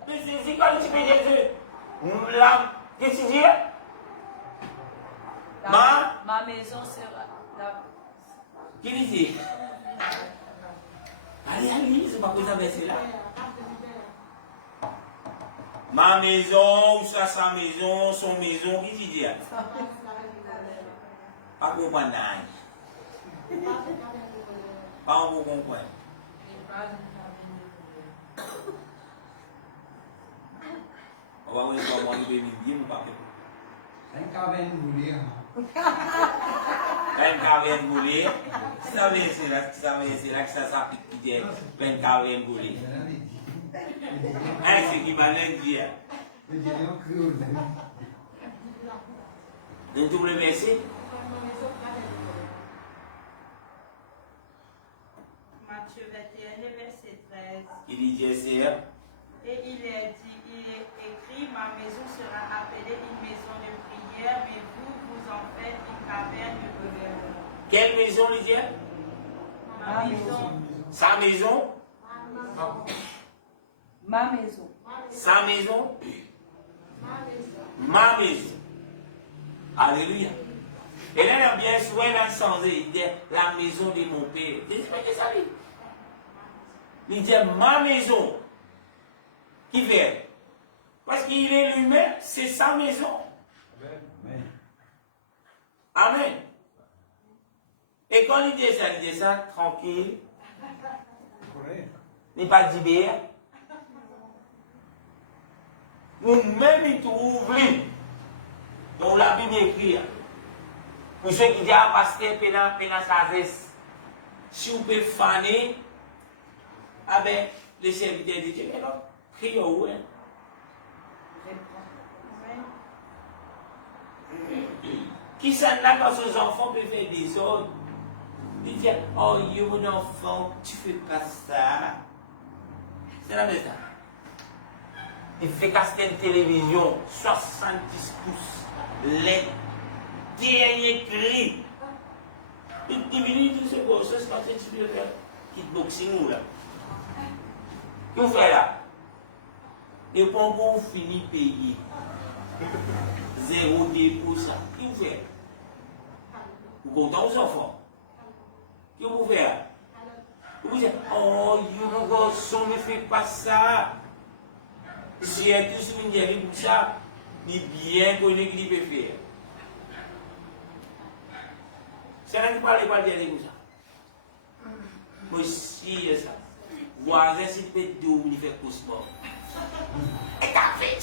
Mais c'est quand tu fais Jésus. Là, qu'est-ce que tu dis? Ma maison sera. Qui dit? Allez, c'est pas que ça baisse là. Ma maison, ou ça, sa maison, son maison, qui dit? Pas comprendre. Pas comprendre. On va voir comment il veut dire, ou pas. Un carré boulé. Un carré boulé. Ça veut c'est là que ça s'applique qui dit un carré boulé. C'est qui va dire. Dans tout le verset. Matthieu 21, verset 13. Il dit Jésus. Et il est écrit, ma maison sera appelée une maison de prière, mais vous en faites une caverne de voleurs. Quelle maison, il dit? Ma maison. Sa maison? Ma maison. Sa maison? Ma maison. Alléluia. Et là, il a bien souvent changé. Il dit la maison de mon père. C'est ça, lui. Il dit ma maison. Qui fait? Parce qu'il est lui-même, c'est sa maison. Amen. Amen. Et quand il dit ça tranquille. Il n'est pas dit ou même il trouve lui. Donc la Bible écrit. Pour ceux qui disent à pasteur pénal sagesse. Si vous pouvez faner, avec les serviteurs de Dieu, alors, criez où hein? Qui s'en a quand ses enfants peuvent faire des ordres? Il dit, oh, mon enfant, tu fais pas ça. C'est la même chose. Il fait casser une télévision 70 pouces, les derniers cris. Il vient tout ce qu'on se passe, tu peux faire kickboxing ou là. Qu'est-ce que vous faites là? Et quand vous finissez payer 0,2%, qu'est-ce que vous faites? Vous comptez aux enfants. Qu'est-ce que vous faites? Vous dites, oh, mon garçon ne fait pas ça. Si elle est tous une guerre pour ça, il est bien connu qu'il peut faire. C'est là qu'il parle pas de dire comme ça. Moi, si ça. Voisin, si peut être d'où il fait cosmo. Et t'as fait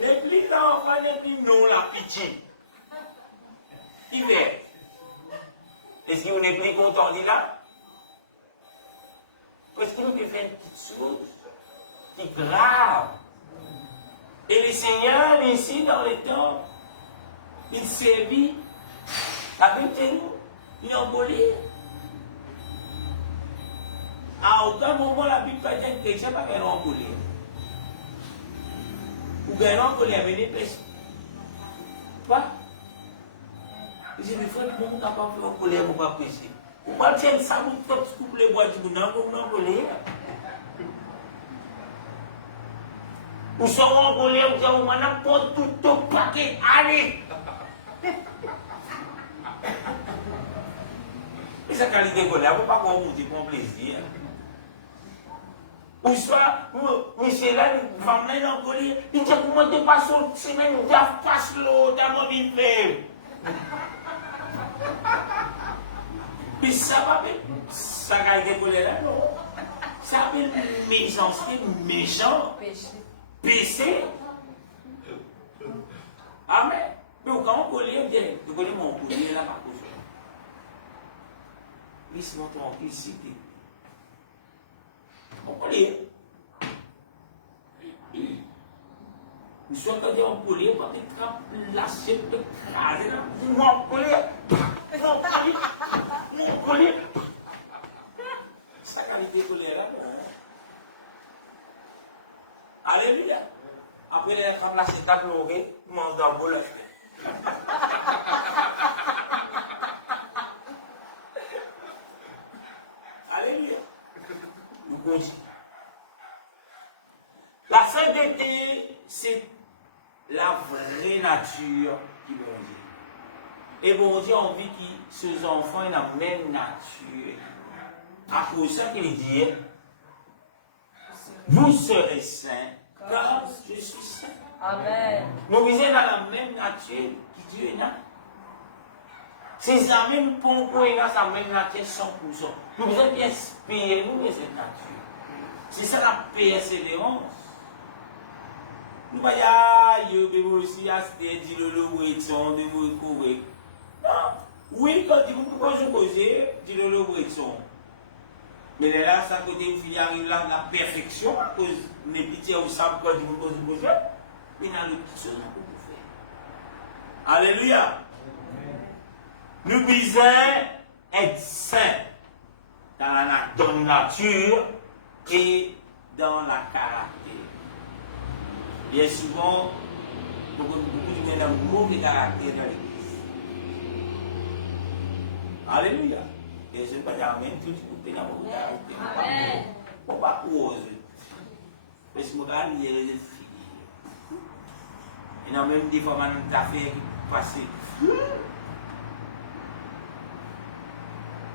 les plus d'enfants, les plus non, la pitié. Il fait. Est-ce que vous n'êtes plus content de là? Est-ce que vous pouvez faire une petite chose qui est grave? Et le Seigneur, ici, dans le temps, il servit. La Bible dit nous, il est envolé. À aucun moment, la Bible va dire que chrétien pas qu'elle est envolé. Ou qu'elle est envolé avec des péchés. Quoi? Je dis, mais frère, comment on n'a pas fait en colère pour pas pécher? Ou pas tiens ça, vous faites couper les bois du bout, vous n'en colère. Ou sont en colère, vous avez maintenant pour tout au paquet, allez! Et ça, qualité de colère, vous ne pouvez pas qu'on vous dit pour plaisir. Ou soit, monsieur là, il va mener en colère, il dit, comment tu pas sorti, mais il dit, passe l'eau, t'as mon bifle. Puis ça va, ça qualité de colère là, non. Ça s'appelle méchanceté, méchant, péché. Amen. Mais quand on collier, tu connais mon collier là, par contre. Laisse-moi tranquille, s'il te plaît. Mon collier. Nous sommes entendu en collier, quand tu trappes la chèvre, tu crases là. Mon collier. Mon collier. Sa qualité collier là. Alléluia. Après, les femmes là, c'est 4 jours, ils mangent dans le bol. Alléluia. Nous continuons. La sainteté, c'est la vraie nature qui bon Dieu. Et bon Dieu a envie que ses enfants aient la même nature. À cause de ça qu'il dit, vous serez saints, car je suis saint. Amen. Nous vivons dans la même nature que Dieu a. C'est ça même pour nous, dans sa même nature 100%. Nous devons bien inspirer nous de cette nature. C'est ça la persévérance. Nous ne pouvons pas aussi acheter du lolo ou étion, de vous courir. Non. Oui, quand vous pouvez poser du lolo ou étion. Mais là, ça côté il arrive là la perfection, à cause de mes petits ou ça, quand vous posez, mais dans l'autre chose qu'on peut faire. Alléluia. Nous disons être saints dans la nature et dans la caractère. Bien souvent, beaucoup de gens ont un mauvais caractère dans l'église. Alléluia. Et je ne peux pas dire Amen, tout le monde est dans le mauvais caractère. Amen. On ne peut pas poser. Parce que je regarde les filles. Il y a même des fois, des affaires qui passent.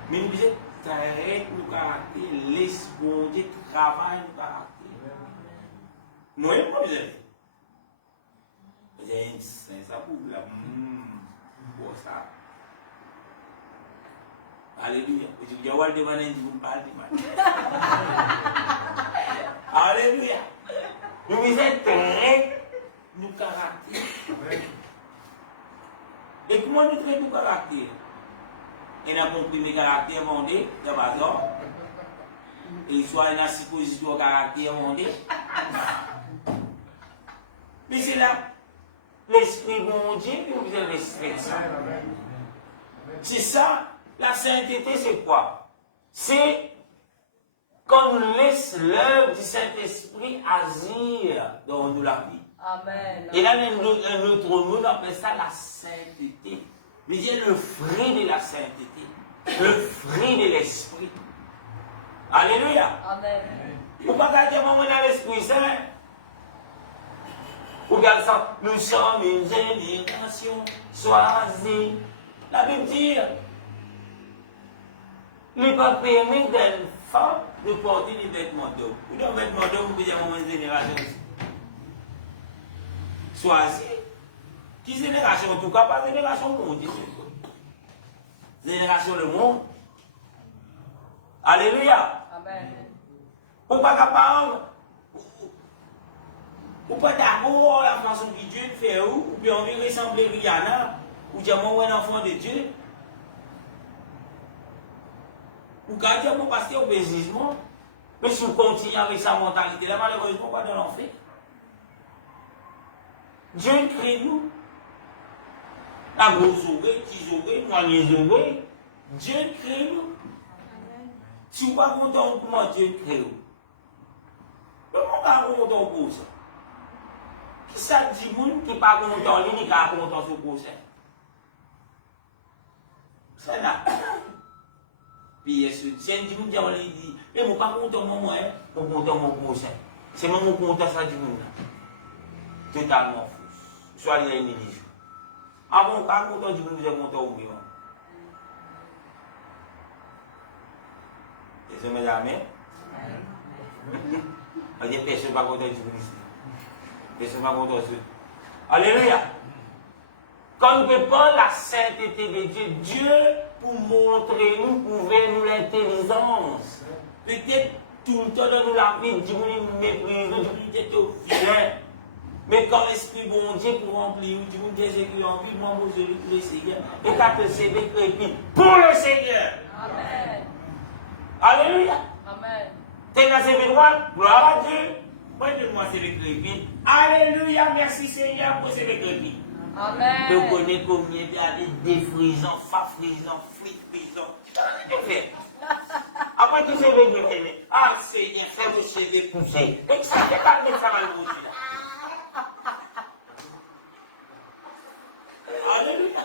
Mais nous disons, arrête nos caractères, laisse bon Dieu travailler nos caractères. Nous, on vous avez. Vous avez ça pour la pour ça. Alléluia. Je dis, on va demander, je vous parle de Alléluia. Nous vous êtes très nos caractères. Et comment nous traitons nos caractères? Il a compris mes caractères mondés, il y a pas d'or. Et soit il a supposition caractère mondé. Mais c'est là, l'esprit bon Dieu qui vous a respecté ça. C'est ça, la sainteté, c'est quoi? C'est qu'on laisse l'œuvre du Saint-Esprit agir dans nous la vie. Amen. Et là, un autre mot, on appelle ça la sainteté. Mais il y a le fruit de la sainteté, le fruit de l'esprit. Alléluia. Amen. Vous ne pouvez pas dire dans l'Esprit Saint. Vous regardez ça, nous sommes une génération choisie. La Bible dit, il n'est pas permis d'une femme de porter des vêtements d'homme. Vous devez vêtements d'homme, vous pouvez dire une génération choisie. Qui génération en tout cas, pas génération monde. Génération le monde. Alléluia. Amen. Ou pas capable. Ou pas d'accord la façon que Dieu fait ou bien on veut ressembler à Rihanna ou dire moi un enfant de Dieu. Ou quand dire mon pasteur au bénisement. Mais si on continue avec sa mentalité, là, malheureusement, on va dans l'enfer. Dieu crée nous. La grosse oreille, petite oreille, moyenne oreille. Dieu crée nous. Si vous ne pas content comment Dieu crée nous. Comment on va content pour ça? Qui ça dit moun qui n'est pas content, lui, ni pas content sur le ça? C'est là. Puis, c'est un dit moun qui dit, mais je ne suis pas content, moi, je suis content mon prochain. C'est moi qui content ça du monde. Totalement fou. Soit il y a une église. Ah bon, pas content du monde, vous êtes content ou non? Et c'est mes amis. Il y a des personnes pas contentes du monde ici. Personne pas content de ça. Alléluia. Quand nous répondons la sainteté de Dieu, Dieu pour montrer nous, prouver nous l'intelligence. Peut-être tout le temps dans nous la vie, dis-moi, méprise, dis-moi, vilain. Mais quand l'Esprit bon Dieu pour remplir, dis-moi, Jésus qui remplit, moi, pour le Seigneur. Et quand te CV crépi pour le Seigneur. Amen. Alléluia. Amen. T'es dans CV droit, gloire à Dieu. Prenez-moi CV crépi. Alléluia, merci Seigneur pour CV crépi. Amen. Je connais combien il y a des frisants, frisants, frisants. Après tu sais, ah Seigneur, fais le CV pousser. Et ça fait pas de ça mal. Alléluia.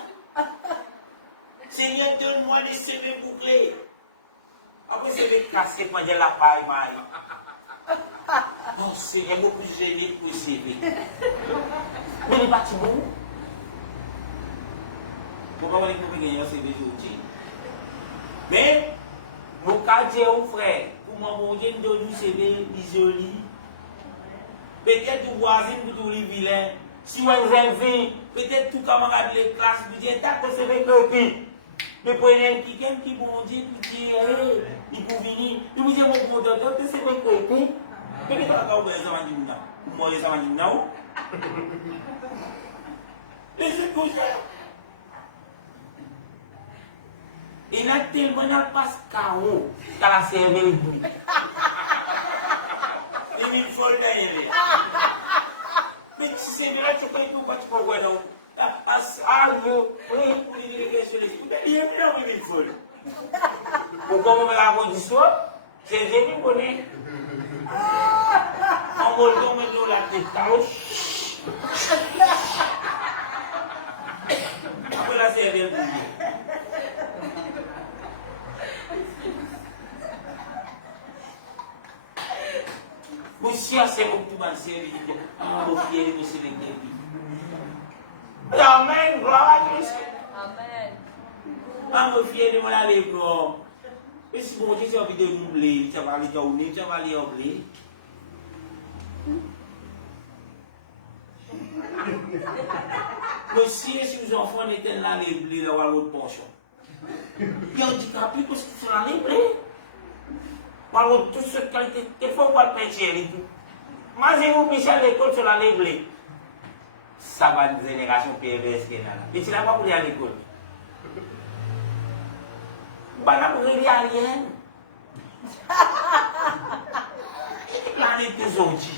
Seigneur, donne-moi des CV bouclés. Après CV cassé, moi j'ai la paille, maille. Oh Seigneur, beaucoup plus gêné pour le CV. Mais il est parti bon. Pourquoi on est pour gagner un CV aujourd'hui? Mais, mon cas dit au frère, pour m'envoyer une CV joli. Peut-être tout voisin, pour tout les vilains. Si vous avez peut-être tout camarade de classe, vous dites, t'as que CV copie. Mais prenez quelqu'un qui bon Dieu, qui dit, il peut venir. Il vous dit, mon bon docteur, que CV copie. Mais qu'est-ce que vous avez dit là? Vous m'avez dit là? Laissez coucher. Il a tellement de passe KO dans la cervelle. Il faut le dire. Mais si c'est de là, tu peux tout, tu peux voir. Ah, oui, pour lui dire que je l'ai il est bien, il faut. Pourquoi on me raconte l'histoire? C'est Dieu qui connaît. On va le donner la tête. Après la cervelle pour lui. Monsieur, c'est mon tout mal série. Ah, mon fier, monsieur le début. Amen, gloire à Christ. Amen. Ah, mon fier, de mon allègre. Mais si bon Dieu, c'est envie de nous blé, ça va aller tourner, ça va aller en blé. Monsieur, si vos enfants n'étaient là, les blés, là, à votre pension. Il y a un handicapé parce qu'ils sont là, les blés. Par toute cette qualité, il faut voir le peinture et tout. Moi, j'ai vous Michel l'école sur la blé. Ça va une génération perverse qui est là. Et tu n'as pas voulu à l'école. Bah, là, vous ne rien. Là, les deux autres.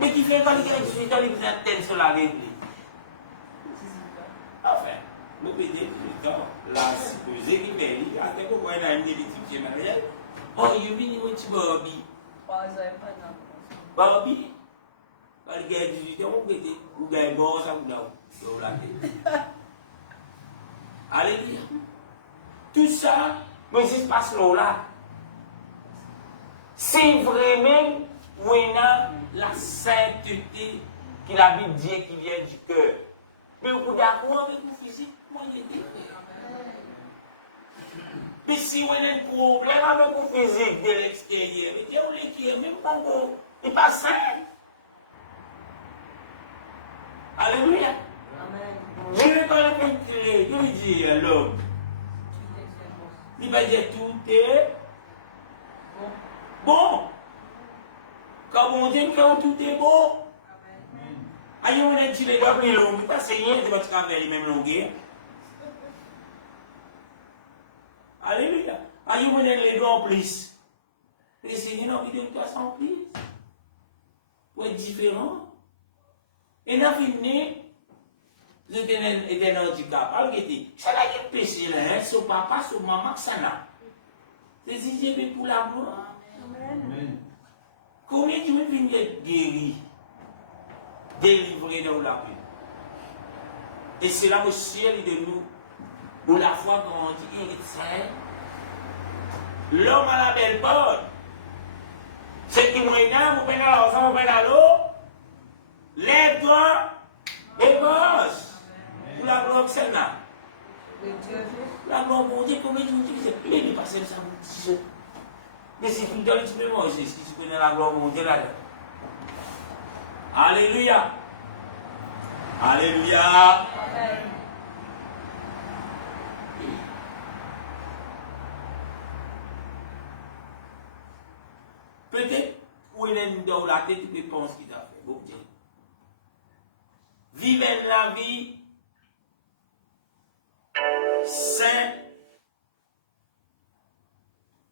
Mais qui fait quand il y a 18 ans, il vous intègre sur la blé. Enfin. Nous pédons tout le temps, la supposée qui fait, il y a des gens qui ont une électricité manuelle. Oh, il y a un petit Barbie. Barbie, quand il y a 18 ans, on pédait, ou gagne bon, ça vous l'a fait. Alléluia. Tout ça, mais il se passe là. C'est vraiment, où il y a la sainteté qui la Bible dit qui vient du cœur. Mais vous d'accord avec vous physique? Mais si vous avez un problème avec vos physique de l'extérieur, Dieu vous l'écrit, même quand vous n'est pas sain. Alléluia. Dieu quand il dit à l'homme, il va dire tout est bon. Quand on dit que tout est bon, aïe, on a dit les doigts plus longs, parce que c'est rien de votre travail, les mêmes longueurs. Alléluia. Aïe, on a les doigts en plus. Le Seigneur a envie de toi sans plus. Pour être différent. Et dans le film, l'Éternel est un handicap. Alors, ça n'a pas péché là, son papa, son maman, ça n'a. C'est Dieu pour l'amour. Amen. Combien de gens viennent être guéris? Délivré dans la paix. Et c'est là le ciel de nous, où la foi grandit, il est saint. L'homme à la belle porte. C'est qui moyen, vous prenez l'enfant, vous prenez l'eau. Lève-toi et bosse. Pour la gloire de Sénat. La gloire de Dieu, combien de gens disent, il est passé ça, vous dites. Mais c'est tout dans l'expérience, c'est ce qui se connaît la gloire de Dieu là. Alléluia. Alléluia. Amen. même dans la tête, tu peux penser ce qu'il a fait. Bon Dieu. Vivre la vie saint,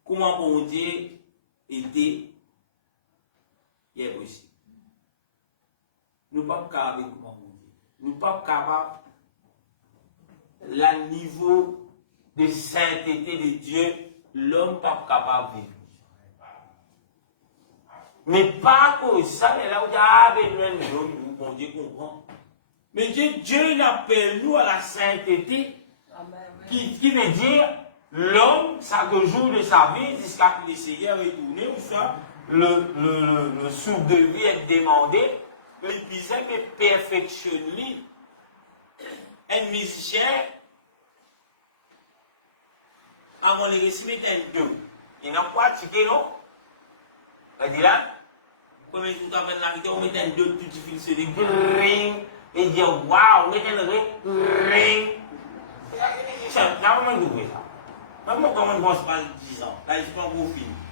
comment bon Dieu était, il est possible. Nous ne sommes pas capables de comment bon Dieu. Nous ne sommes pas capables le niveau de sainteté de Dieu, l'homme n'est pas capable de vivre. Mais pas comme ça, mais là où bon Dieu comprend. Mais Dieu il appelle nous à la sainteté, qui veut dire l'homme, chaque jour de sa vie, jusqu'à ce que le Seigneur est tourné, ou soit le souffle de vie est demandé, le disait que perfectionne un musicien, à mon récit, est un deux. Il n'a pas tiqué, non? Il dit là, comme il dit, on met un deux, tout de suite, c'est des ring, et dit, waouh, on met un ring. C'est un moment de ça. Comment on pense pas 10 ans? Là, il faut pas qu'on finisse.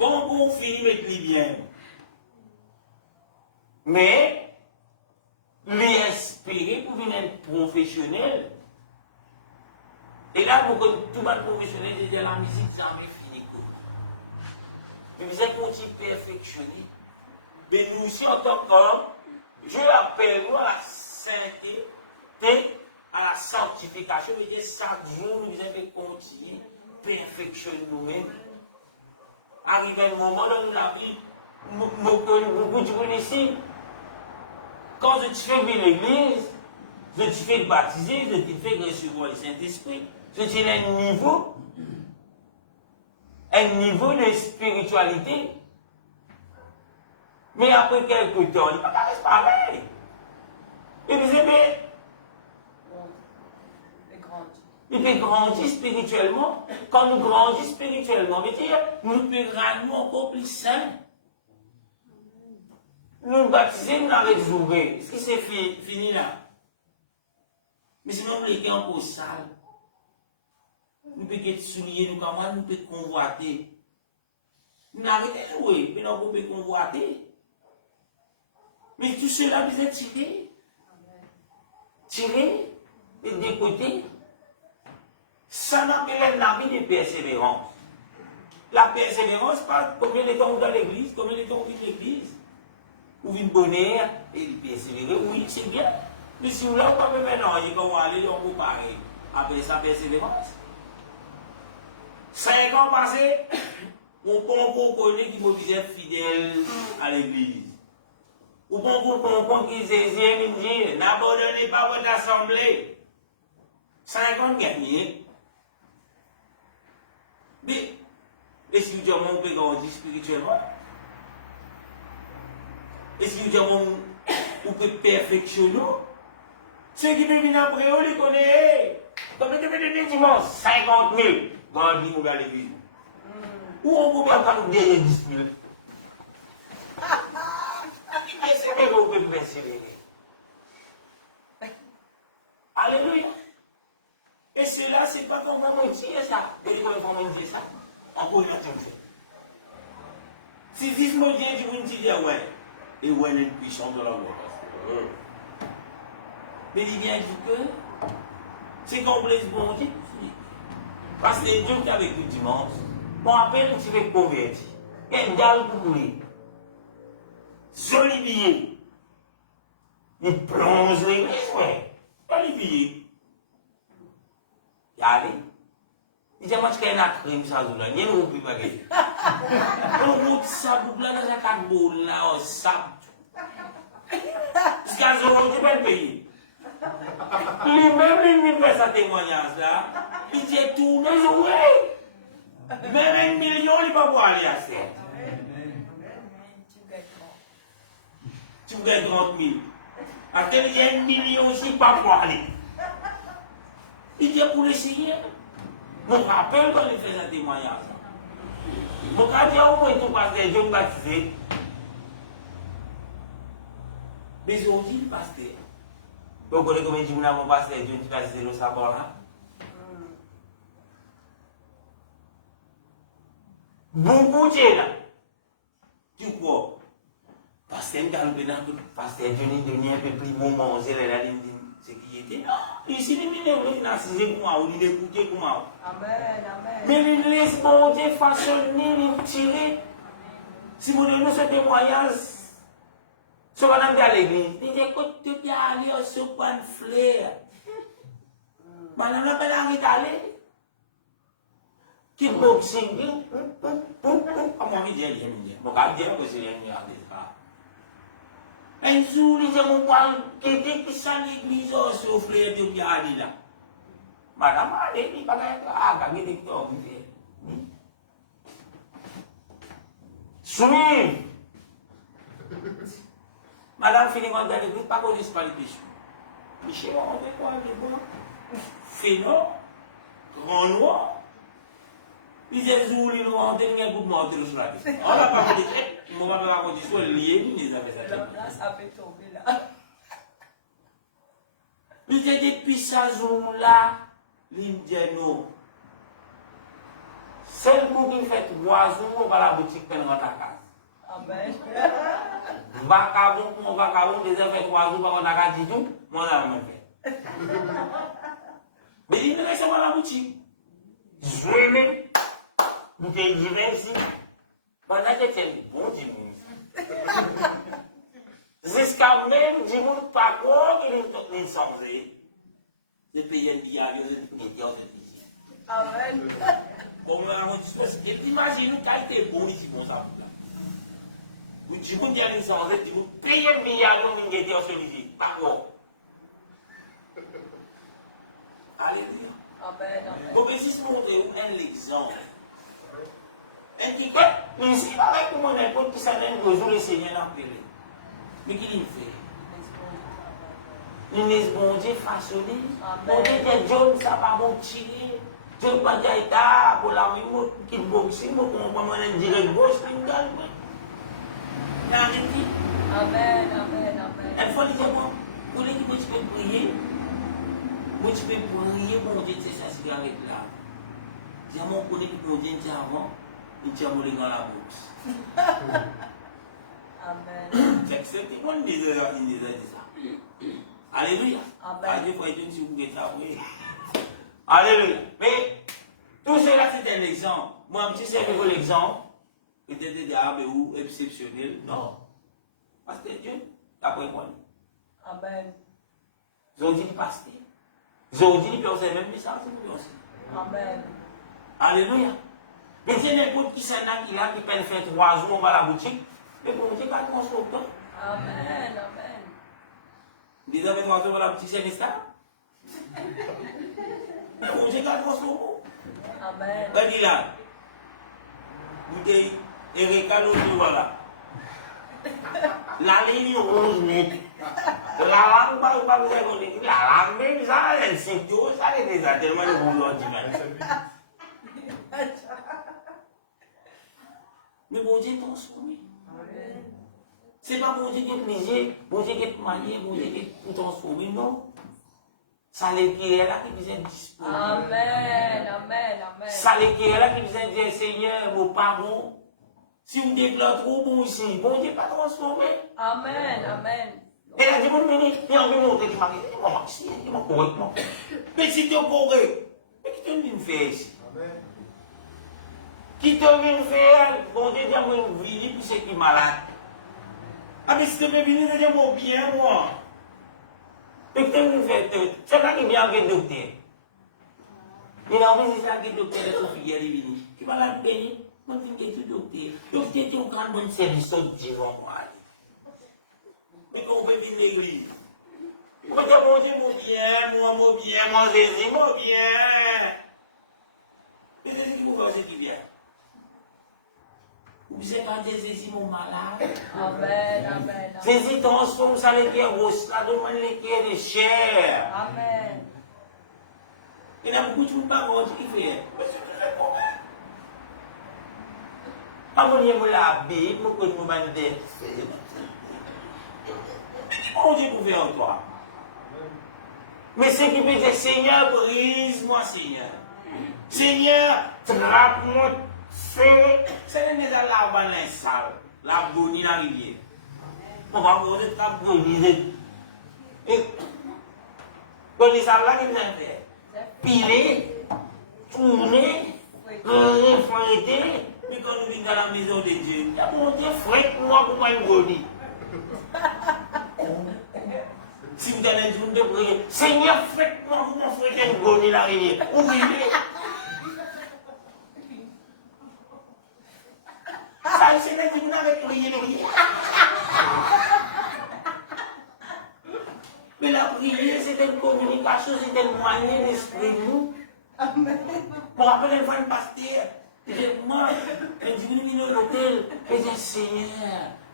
Comment on finit, mettre les bien? Mais, les inspirer pour devenir professionnel. Et là, pour que tout le monde professionnel de la musique, ça jamais fini. Mais vous êtes petit perfectionné. Mais nous aussi, en tant qu'homme, Dieu appelle nous à la sainteté, à la sanctification. Mais chaque jour, nous devons continuer, perfectionner nous-mêmes. Arrive un moment dans la vie, vous connaissez, quand je te fais venir l'église, je te fais baptiser, je te fais recevoir le Saint-Esprit. Je te fais un niveau de spiritualité. Mais après quelques temps, il ne va pas rester pareil. Et vous aimez? Il peut grandir spirituellement. Quand nous grandissons spirituellement, nous pouvons rendre encore plus sains. Nous baptiser, nous avons joué. Est-ce que c'est fini là? Mais sinon, nous étions encore sales. Nous pouvons être souliers, nous pouvons convoiter. Nous n'avons pas joué, mais nous pouvons convoiter. Mais tout cela, vous êtes tirés. Tirés et décotés. Ça n'appelle la vie de persévérance. La persévérance, pas combien de temps on est dans l'église, combien de temps on vit dans l'église. Ou une bonne heure, et persévérer, oui, c'est bien. Mais si vous l'avez pas fait maintenant, il va aller en comparer. Après sa persévérance. 5 ans passés, on connaît qui vous être fidèle à l'église. Ou qu'on qui dit, n'abandonnez pas votre assemblée. 5 ans gagnés. Mais est-ce que vous pouvez grandir spirituellement? Est-ce que vous pouvez perfectionner? Ceux qui viennent après, on les connaît. Comme vous devez donner dimanche 50 000 grandir à l'église. Ou on peut pas nous gagner 10 000. C'est que vous pouvez persévérer. Alléluia. Et cela, c'est pas qu'on va mentir ça. Et qu'on va mentir ça. Encore une fois. Si 10 mots Dieu, tu veux dire, ouais. Et ouais, il y a une puissance de la loi. Mais il vient du cœur. C'est qu'on vous laisse bon Dieu. Parce que Dieu qui est avec nous dimanche, on appelle tu veux convertir. Il y a une dalle pour couler. Olivier. Il plonge l'église, ouais. Olivier. Il y a allé. Il dit, moi, je suis un crime, ça, là. Il y a une roue, pas gagné. On roule ça, pour là, dans la carte boule, là, on sable. Ce qu'à ce moment, tu peux le payer. Lui-même, lui, fait sa témoignage, là. Il dit, tout, non, ouais. Même 1 million, il va pas aller à ça. Tu gagnes 30 000. À tel, il y a 1 million aussi, pas pour aller. Il dit, pour l'essayer. Je me rappelle quand il fait un témoignage. Je me rappelle au moins tout pasteur, Dieu me baptisé. Mais on dit le pasteur. Vous connaissez combien de jours mon pasteur, Dieu me baptisé le savoir là? Bon Dieu là. Tu crois? Pasteur, pasteur, je n'ai donné un peu plus de moment, c'est ce qui était. Ici, il a assisté comme moi, il a écouté comme moi. Amen, amen. Mais il laisse bon Dieu façonner, il tire. Si vous donnez ce témoignage, ce qu'on a dit à l'église, il dit écoute, tu peux aller sur un flair. Madame n'a pas d'aller. Kickboxing, comment il dit, bon, quand il dit que c'est un un jour, il dit, mon père, qui s'en l'église, sur flair, tu peux aller là. Madame, elle dit, pas qu'à gagner des temps. Soumis. Madame finit quand elle dit, pas qu'on ne pas les péchés. Michel, on fait quoi, les bons? Fénon, grand noir. Il dit, jour, il nous a donné un coup de mort de l'autre. On n'a pas fait des traits. On va pas raconter soit lié, il nous a fait ça. La place a fait tomber là. Il dit, depuis ce jour-là, il dit, non. Seul coup qui fait 3 jours, on va à la boutique pour rentrer à casa. Amen. Mon vacabon, déjà fait 3 jours, on a dit tout, moi, on a même fait. Mais il me reste à la boutique. Je même. Nous te disons ici. Pendant que tu es bon, dis-moi. Jusqu'à même, dis-moi, pas quoi qu'il est censé. Le pays est bien, il est Amen. Bon, on dit, imagine quand tu es bon ici, bon ça. Vous dites, vous dites, vous payez le milliard, vous dites, vous dites, pas quoi. Alléluia. Amen, amen. Bon, mais si vous montrez un exemple, indiquez, ici, avec comment n'importe qui s'en est besoin, le Seigneur n'a appelé. Mais qui il fait? Il laisse bon Dieu façonner. Bon Dieu dit, John, ça va monter. John, pas d'Aïta, pour la même qui boxing, pour qu'on va me dire gauche, il gagne. Amen, amen, amen. Il faut dire, bon, vous voulez que tu peux prier? Moi, tu peux prier, mon Dieu, c'est ça, c'est avec là. J'ai mon collègue qui me dit avant, il tient mon dans la boxe. Amen. C'est tout le monde dit ça. Alléluia. Amen. Dieu faut être sur vous oui. Alléluia. Mais tout cela, c'est un exemple. Moi, un petit serveur l'exemple, peut-être des arbres ou exceptionnel. Non. Parce que Dieu, d'après moi. Amen. J'ai dit pasteur. J'ai dit que c'est même message, c'est Amen. Alléluia. Mais c'est n'importe qui s'en a qui peut faire 3 jours, on va à la boutique. Mais bon, Dieu pas construire autant. Amen, amen. Des amis, 3 jours à la boutique, c'est ça. Mais bon, Dieu pas construire. Amen. Regardez là. Bouteille, Erika, nous voilà. La ligne rouge nette. La langue, pas vous avez la langue, même ça, elle s'est tout, ça, elle est déjà tellement de boulot, mais bon Dieu transformé. C'est pas bon Dieu qui est obligé, bon Dieu qui est marié, bon Dieu qui est transformé, non. Ça l'équipe là qui vient disponible. Amen, amen, amen. Ça l'équipe là qui vient dire Seigneur, vos parents. Si vous développez trop bon ici, bon Dieu pas transformé. Amen, amen. Et là, vous venez, il y a un monter qui m'a dit, il m'a maxi, il m'a correctement. Mais si tu es correct, mais qui te vient faire ici? Qui te vient faire, bon Dieu, dis moi une vie, puis c'est qui est malade. Ah, mais si tu veux venir, dis moi bien, moi. Mais qui te vient faire, c'est là qui vient avec le docteur. Il a envie de dire que le docteur est son fille, il est venu. Qui va la payer? Moi, je viens tout docteur. Donc, tu es un grand bon service, disons moi. Mais qu'on peut venir l'église. Vous dites, mon Dieu, mon bien, mon Jésus, mon bien. Mais c'est ce qui vous fait, c'est qui vient. Vous savez quand Jésus, mon malade. Amen, amen. Jésus transforme ça, les pierres grosses, là, demande les pierres de chair. Amen. Il y a beaucoup de choses pas bon qui fait. Pas mon Dieu, la Bible, mon Dieu, mon Dieu. Mon Dieu pour faire en toi. Mais ce qui peut dire, Seigneur, brise-moi, Seigneur. Seigneur, trappe-moi, C'est déjà la banane sale, la bonne la rivière. On va voir de la bonne. Et quand les salles là, qu'ils ont fait, piler, tourner, refléter, mais quand nous venons dans la maison de Dieu, il y a mon Dieu frère pour moi, pour moi, une bonne. Si vous allez dire de prier, Seigneur, faites-moi vous m'offrez une bonne la rivière. Oubliez. Ça, c'est là que vous n'avez prié de rien. Mais la prière, c'est une communication, c'est un moyen d'esprit nous. Pour rappeler une fois une pasteur, moi, je dis, nous, l'hôtel, je dis, Seigneur,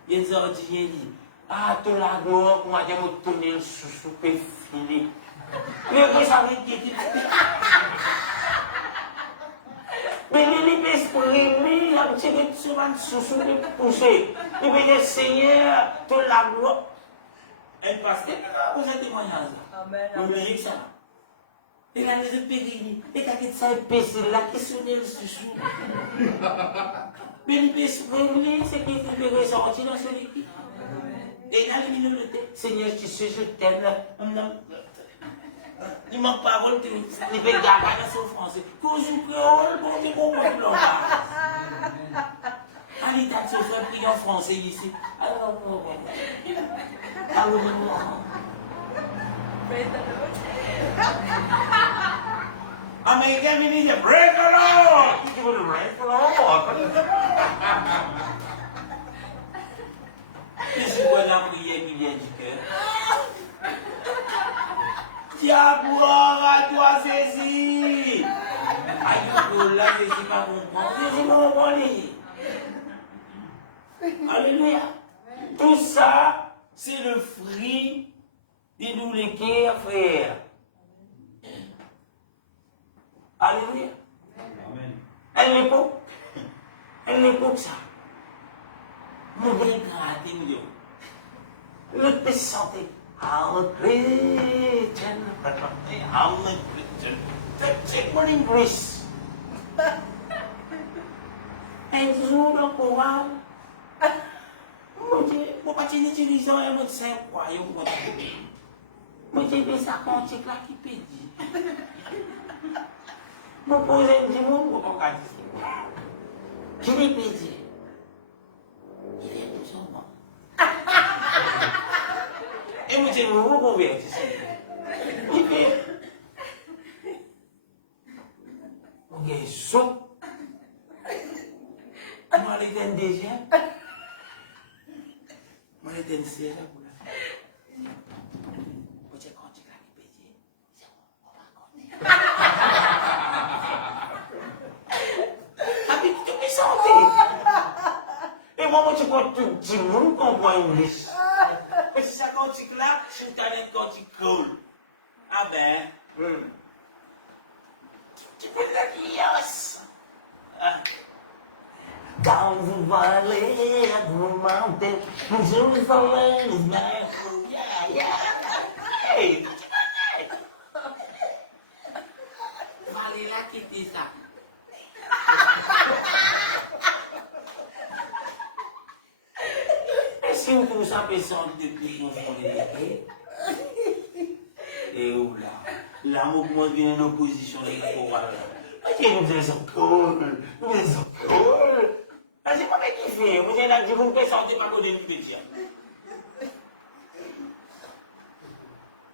il y a un dit, ah, tout la gloire, moi, je me tourner le sous-sous, et filer. Mais après, ça veut dire, mais il est exprimé, un petit peu de sous-sous, de pousser. Il veut dire, Seigneur, tout la gloire. Un pasteur, vous êtes témoignage. Amen. Vous voyez ça? Et là, les péris, et quand il s'est péché, là, qui sonne le sous-sous. Mais il peut exprimer ce qui peut ressortir dans son équipe. Et là, il nous dit, Seigneur, tu sais, je t'aime. Il manque parole, il peut garder dans son français. Cause du créole, bon, tu comprends le allez, t'as ce frère prier en français ici. Alors, Américain, il dit, break the law. Tu veux le break the law? Et c'est quoi la prière qui vient du cœur? Tiens, gloire à toi, Cécile. Aïe, là, Cécile pas comprendre. Cécile pas comprendre. Alléluia. Tout ça, c'est le fruit de nous les cœurs, frères. Alléluia. Amen. Elle n'est pas ça. Mon bien gratté, mon Dieu. Le peut santé. I'm a Christian. I'm a Christian. Check mon English. Un jour dans le Coran. Mon Dieu, mon petit utilisant un mot de 5 royaumes. Mon Dieu, mais ça cantique là qui peut dire. Mon posé un petit mot, mon pas dire. Qui lui peut dire? Il est tout simplement. Et mon Dieu, vous convertissez. Il fait. Mon gars, saut. Moi, je l'ai déjà. Moi, je l'ai déjà pour la faire. Vous avez compté là qui peut dire. On va compter. Avec tout mes santé. Et moi, je crois que tout le monde comprend l'English. Mais si ça cantique là, je suis allé cantique cool. Ah ben, tu peux le dire, yes. Down the valley, at the mountain, Jerusalem is my home. Yeah. Hey, valley là qui dit ça. Si on trouve ça personne depuis qu'on fait et où là, l'amour commence bien en opposition avec le pouvoir là. Ok, nous sommes cool, c'est pas qui fait, vous avez là, je vous fais sortir par le chrétien.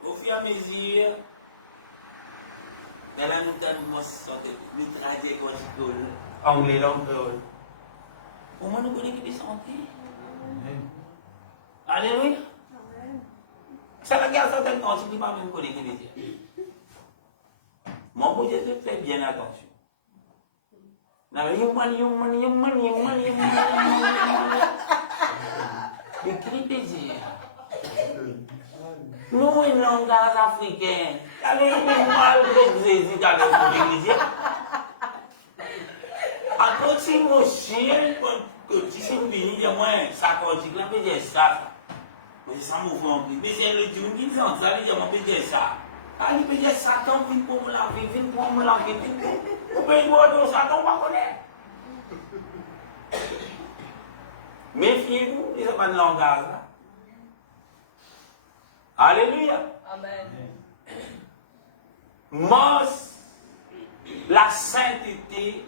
Au fur et à mesure, dans la nous sortir, nous traduire quand je coule, anglais, l'anglais. Au moins, nous connaissons qui santé. Alléluia. Ça regarde certaines cantiques qui ne pas même connaître les dieux. Mon beau Dieu fait bien attention. Le cri plaisir. Nous, une langage africaine. Allez, nous, mal de Jésus dans l'église. À côté de mon chien, quand tu sais, vous venez de moi, ça cantique là, peut dire ça. Mais ça me fait un peu. Mais c'est le Dieu qui dit ça, il peut dire ça. Ah, il peut dire Satan, vient pour me laver, vient pour me laver. Vous pouvez voir que Satan, on va connaître. Méfiez-vous, il n'y a pas de langage là. Alléluia. Amen. Mos, la sainteté,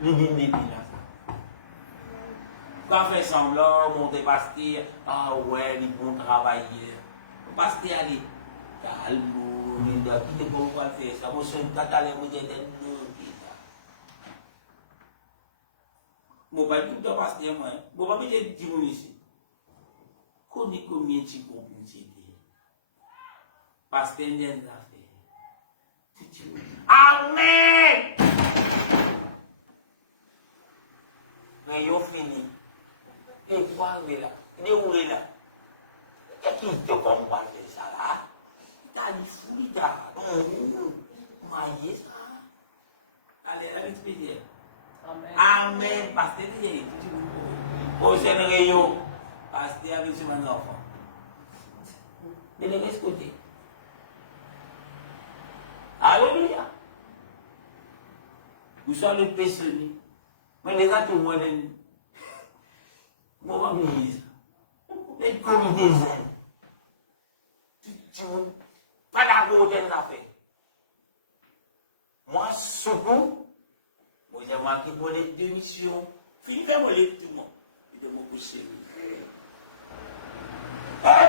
les dignités là. Quand on fait semblant, monter pasteur, ah ouais, il bon travail. Pasteur, allez, calme, il a quitté pour faire ça. Moi, je suis un catalan, moi, j'ai des moi, pas tout le temps pasteur, moi. Moi, pas j'ai 10 minutes ici. Combien de communautés? Pasteur, il y a des affaires. Amen! Mais ils ont fini. Et quoi, là? Il est où là? Qu'est-ce qu'il te comprend de ça là? Il a dit fou, il a. Maillé ça. Allez, expliquer. Amen. Pasteur, il est où? Prochaine réunion. Pasteur, avec ce mon enfant. Mais de l'autre côté. Alléluia. Vous savez le péché. Mais les gars, tout le monde est. Moi, je vais dire. Les comités zen. Pas d'accord de l'affaire. Moi, surtout, moi, j'ai marqué pour les démissions. Fini, fais-moi les tout le monde. Et de mon coucher. Hein?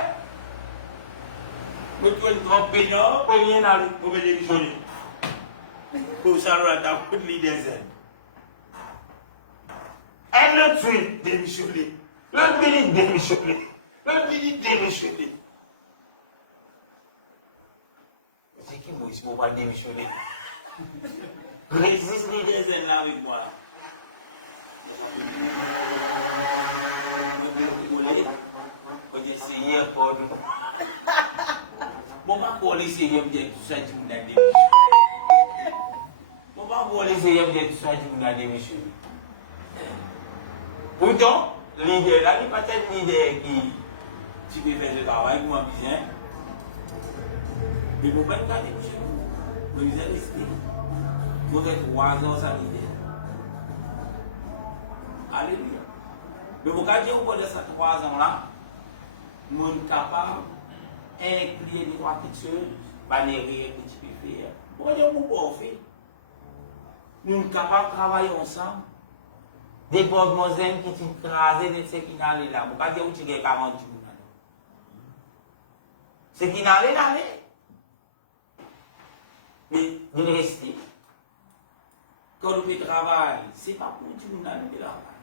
Je suis trop pénal, je viens d'aller pour me démissionner. Pour ça, on a pour les zen. Elle le tue, démissionné. Le ministre démissionné. Le ministre démissionné. C'est qui moi, je ne vais pas démissionner. Résiste les deux là avec moi. Je vais essayer pour nous. Je ne vais pas essayer de tout ça, tu m'as démissionné. Je ne vais pas essayer de tout ça, tu m'as démissionné. Pourtant, l'idée là, il n'y a pas cette idée qui peut faire le travail pour moi bien. Mais pour ne pas garder chez nous, nous allons rester. Pour être 3 ans sans l'idée. Alléluia. Mais pour garder au bout de ces 3 ans là, nous sommes capables d'inclure les 3 petites choses, banérer que tu peux faire. Pour dire mon bon fait. Nous sommes capables de travailler ensemble. Des bonnes moiselles qui t'écrasent de ce qui n'allait là. Vous ne pouvez pas dire que tu as 40 jours. Ce qui n'allait là. Mais de rester. Quand on fait travail, ce n'est pas pour tout le monde de travail.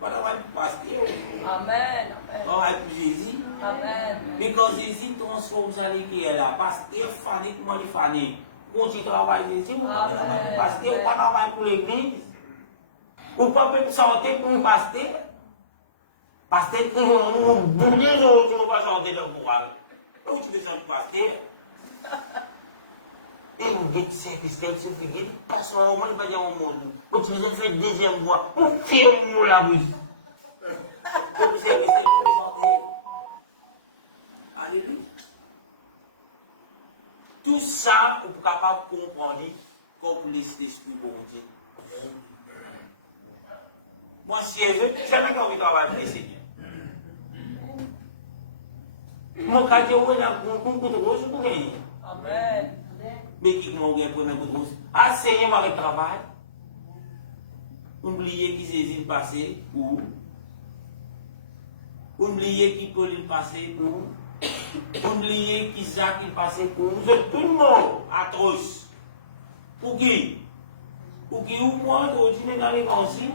Pas travail pour pasteur. Amen. Travail pour Jésus. Amen. Mais quand Jésus transforme ça qui est là, pasteur fané, comment il fané. Quand tu travailles Jésus, vous ne pasteur pas travail pour l'église. Ou pas même chanter pour un pasteur. Pasteur, tu vas bouger, tu ne vas pas chanter dans le pouvoir. Où tu veux chanter pasteur? Et vous dites, c'est Christelle, c'est figé, passe au moment, il va dire au monde. Quand tu veux faire deuxième voix, vous fermez la bouche. Comme c'est Christelle, vous chantez. Alléluia. Tout ça, vous êtes capable de comprendre comme l'esprit bon Dieu. Moi, si je veux, je n'ai pas envie de travailler avec le Seigneur. Mon quartier, on a un coup de rose pour gagner. Amen. Mais qui m'a gagné pour un coup de rose? Asseyez-moi avec le travail. Oubliez qui s'est passé où? Oubliez qui peut le passer où? Oubliez qui ça qui passé où? Vous êtes tout le monde atroce. Pour qui? Pour qui ou moi, je suis dans les consignes?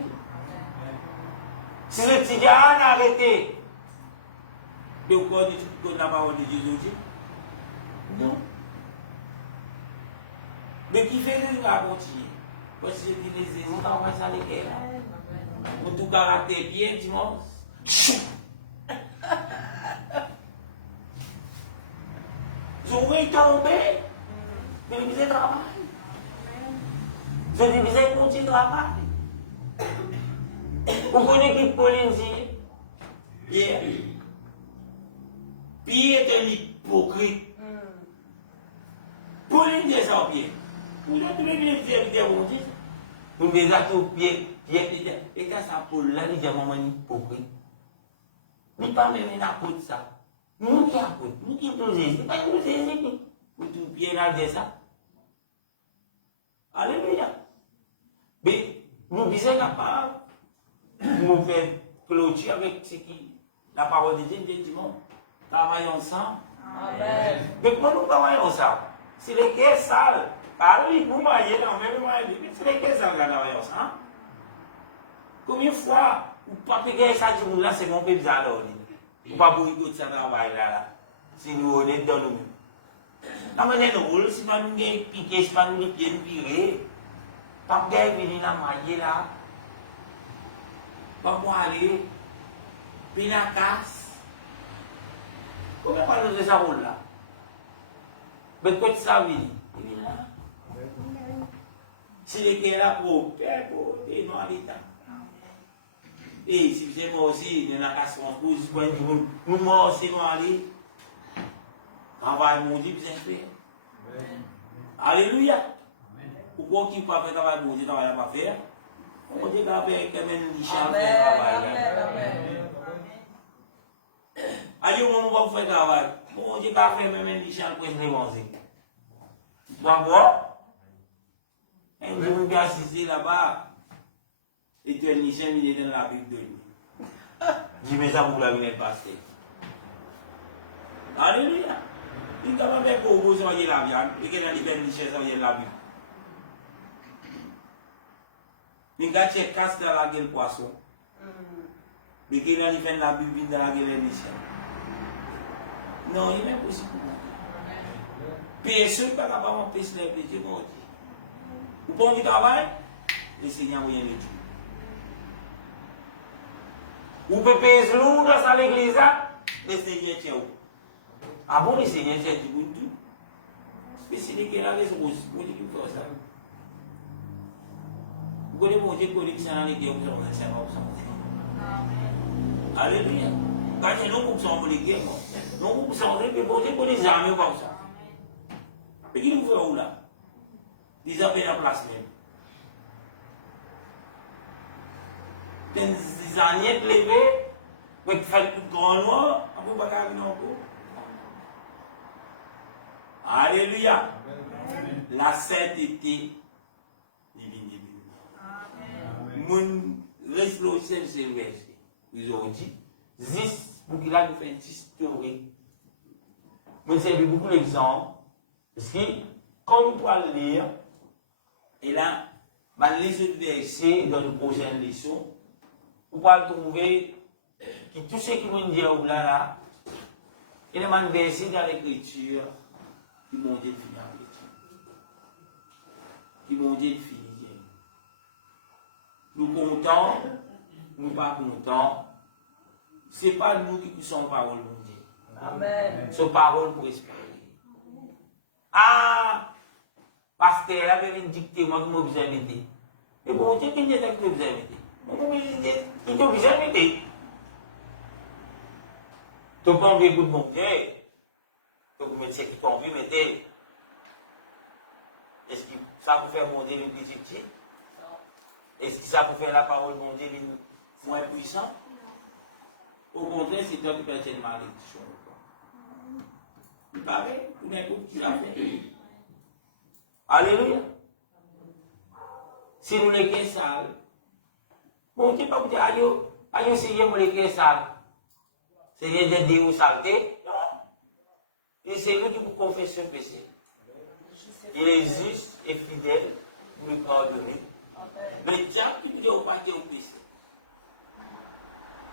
Si le petit a arrêté, mais vous connaissez la parole de Jésus? Non. Mais qui fait le gars continuer? Parce que je dis les Jésus, on va ça les là. On tout caractère bien dimanche. J'aurais tombé, mais vous êtes travail. Je dis, vous êtes continué de travail. Vous connaissez qui Pauline dit? Pierre. Pierre est un hypocrite. Pauline dit ça au Pierre. Vous êtes tous les gens qui disent, vous me dites, tout Pierre. Et quand ça pour là, il dit à maman hypocrite. Mais pas même un apôtre ça. Nous qui apôtres, nous qui nous Jésus, pas nous Jésus. Pour tout bien à dire ça. Alléluia. Mais nous sommes capables de faire clôture avec ce qui la parole de Dieu dit travaillons ensemble. Amen. Mais comment nous travaillons ensemble? Si les cœurs sales, car oui, vous m'avez dans le même moment, si les cœurs sales, nous travaillons ensemble. Combien de fois, vous ne pouvez pas ça dire là, c'est mon peuple bizarre. Vous ne pouvez pas vous ça travail là. Si nous honnêtes dans nous-mêmes. La manière de si pas nous piquer, si pas nous pieds virés, pas venir la maille là, pas pour aller, puis la casse. Comment on va faire ça rôle là? Mais quand ça vient, il est là. Si les gens là pour faire, pour et non à l'état. Et si c'est moi aussi, nous avons casse en cause, nous morts aussi, nous allons travail mon Dieu, bien fait. Alléluia. Pourquoi qui ne peut pas faire travail mon Dieu, travail pas faire? On dit qu'à faire quand même une chance de travail. Allez, on va faire travail. On dit qu'à faire même une chance pour se manger. Pourquoi? Un jour, je assisté là-bas. Et tu es Nichem, il est dans la Bible de lui. Je mets ça pour la vie passer. Alléluia. Il ne peut pas faire pour vous soyez la viande. Et qu'il y a des Nichem, soyez la Bible. Il y a des casses dans la gueule poisson. Mais qu'il y a des la Bible dans la gueule Nichem. Non, il n'est pas possible. Personne ne peut pas m'empêcher les péchés, mon Dieu. Vous pouvez travailler, le Seigneur vous y dit. Vous pouvez payer lourd dans l'église, le Seigneur tient où? Ah bon, le Seigneur tient tout. Mais c'est les qui ont raison, vous dites qu'il faut ça. Vous connaissez mon Dieu, pour les gens dans l'église, vous avez 50%. Alléluia. Quand il y a non pour ça, l'église, non pour ça, mais bon Dieu, pour les armées comme ça. Mais qui nous fait où là? Ils ont fait la place même. Des années levées, mais qui fait tout grand noir, on ne peut pas aller non plus. Alléluia. La sainteté divine. Mon réflexion, c'est le verset. Ils ont dit, Zis, pour qu'il a fait une historique. Mais c'est beaucoup d'exemples. Parce que, quand on peut lire, et là, les autres versets dans une prochaine leçon, vous pouvez trouver que tout ce qui nous dit là, il y a un verset dans l'écriture qui m'ont dit de finir l'écriture. Qui m'ont dit de finir. Nous contents, nous pas contents. Ce n'est pas nous qui sommes parole de Dieu. Amen. C'est parole pour espérer. Ah! Pasteur avait une dictée, moi, qui m'a besoin d'aider. Et bon Dieu, qui dit que tu as besoin d'aider? Qui t'a besoin d'aider? Tu n'as pas envie de mon Dieu. Tu as envie de ce qui t'a envie de m'aider. Est-ce que ça peut faire mon Dieu le plus utile? Est-ce que ça peut faire la parole de mon Dieu le moins puissant? Au contraire, c'est toi qui peux être une malédiction. Il paraît, tout d'un coup, tu l'as fait. Alléluia. Si nous les cœurs sales, bon Dieu pas vous dire, aïe, Seigneur, nous les cœurs sales. Seigneur, j'ai dit où saleté? Non. Et c'est lui qui vous confesse son péché. Il est juste et fidèle pour lui pardonner. Mais le diable qui vous dit, on va pas au péché.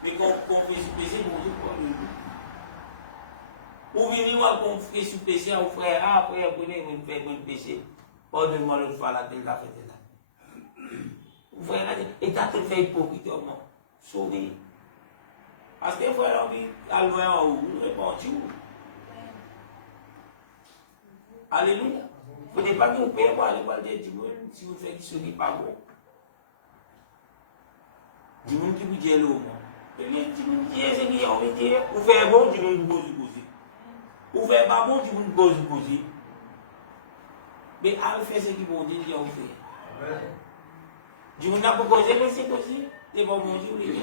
Mais quand on confesse son péché, bon Dieu pardonne. Ou venir voir confesser son péché au frère, ah, frère, prenez, vous faites un péché. Pardonne-moi l'autre fois, la telle, la fête là. Vous voyez là, et t'as tout fait hypocritement. Sauver. Parce que frère, on dit, à loin en haut, vous répondez où? Alléluia. Vous n'êtes pas que vous payez pour aller voir des gens, si vous faites ce n'est pas bon. Du monde qui vous dit l'eau, moi. C'est qui ont envie de dire, vous faites bon, du monde vous pose. Vous faites pas bon, du monde pose. Mais allez faire ce qui vont dire, vous fait. Je vous n'ai pas causé, laissez causer. Et bon, mon Dieu, les gens.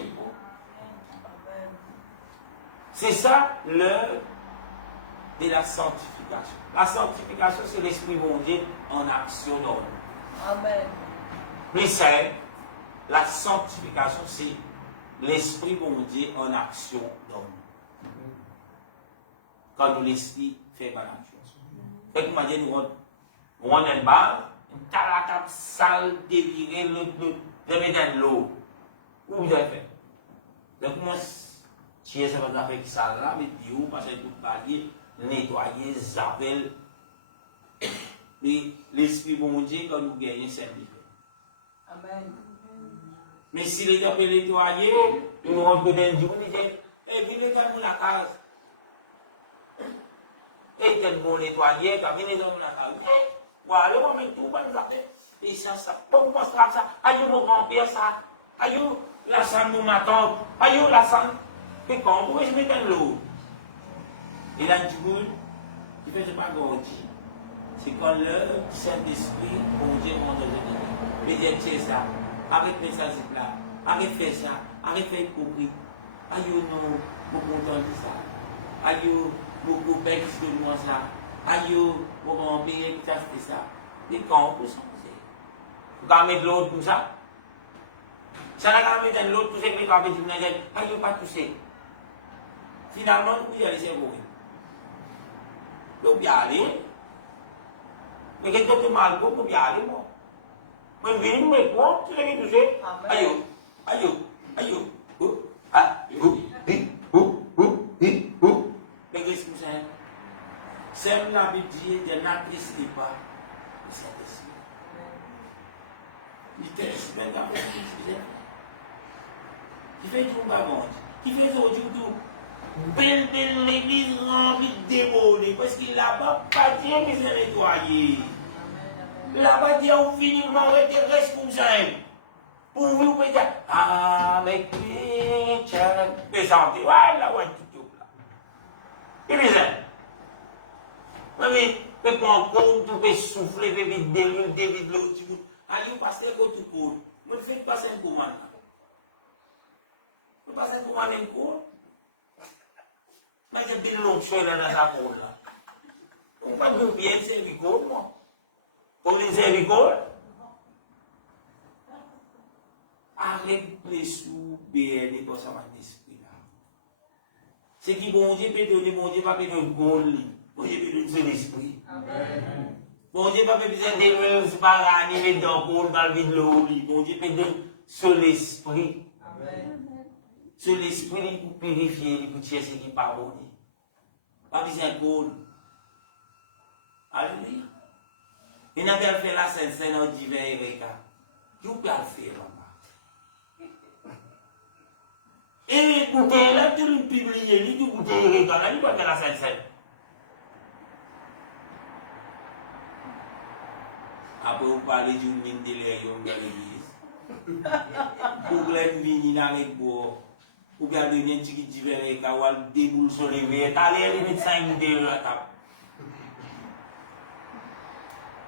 C'est ça l'œuvre de la sanctification. La sanctification, c'est l'Esprit bon Dieu en action dans nous. Amen. Mais c'est la sanctification, c'est l'Esprit bon Dieu en action dans nous. Quand nous l'Esprit fait par action. Fait que moi, nous on est bas, une talata sale, dévirée, le mettre dans l'eau. Où vous avez fait? Donc, moi, si ça va faire ça là, mais Dieu, parce que tout balayer, nettoyer, zavel. L'Esprit bon Dieu, quand nous gagnons, c'est un Amen. mais si les gens peuvent nettoyer, nous rentrons dans le jour, nous disons, eh, venez dans la case. Et quel bon nettoyer, quand venez dans la case. Voilà, on met tout, on va faire. Et ça, on va faire ça. Aïe, mon grand-père, ça. Aïe, la sang nous m'attend. Aïe, la sang. Et quand on je mets dans l'eau. Et là, du coup, il fait pas grandir. C'est quand le Saint-Esprit, bon Dieu, mon Dieu, mais c'est ça. Arrête de faire ça là. Arrête de faire ça. Arrête de faire compris. Aïe, non, mon content de ça. Aïe, mon copain qui se donne ça. Aïe, mon grand-père qui t'a fait ça. Et quand on peut s'en faire. Vous allez mettre l'autre comme ça. Ça n'a pas mis l'autre, tout ce que vous avez dit, aïe, pas touché. Finalement, vous y allez, c'est bon. Donc, vous y allez. Mais quelqu'un qui mal, vous y allez, moi. Mais vous venez me quoi, tu l'as touché. Aïe, aïe, aïe, mais qu'est-ce que c'est? C'est l'habitude de n'apprécier pas le Saint-Esprit. Il était super dans le Saint-Esprit. Qui fait tout le monde, qui fait aujourd'hui tout. Belle de l'église remplie de démons, parce qu'il n'a pas Dieu qui s'est nettoyé. Là-bas, Dieu a fini de m'arrêter, reste comme ça. Pour vous, vous dire, ah, mais chrétien, mais ça, on dit, ouais, là, ouais, tout là. Et bien ça. Mais quand on peut souffler, vite déluge, vite l'autre, allez, vous passez le côté court. Mais faites passer un commande. Vous passez un commande un court. Mais j'ai des longues choses là dans sa cour là. On va pas bien servir moi. Pour les servir arrête les sous BL pour ça d'esprit là. C'est qui bon Dieu peut donner, bon Dieu pas peut donner goal. Bon Dieu peut donner l'esprit. Amen. Bon Dieu pas peut besoin de nous pas animer dans goal dans le vide l'eau. Bon Dieu peut donner sur l'esprit. Amen. Sur l'esprit pour purifier, pour tirer ce qui pas bon. Pas besoin de goal. Alléluia. Il n'a pas fait la scène en divers et vous pouvez le faire là-bas. Et écoutez, là, tu le publies, tu écoutez, il va faire la scène. Après, vous parlez d'une mine de l'air dans l'église. Pour que les vignes n'arrêtent pas. Pour garder un petit divers et qu'il déboule sur les verres. Allez, mettre 5 de la table.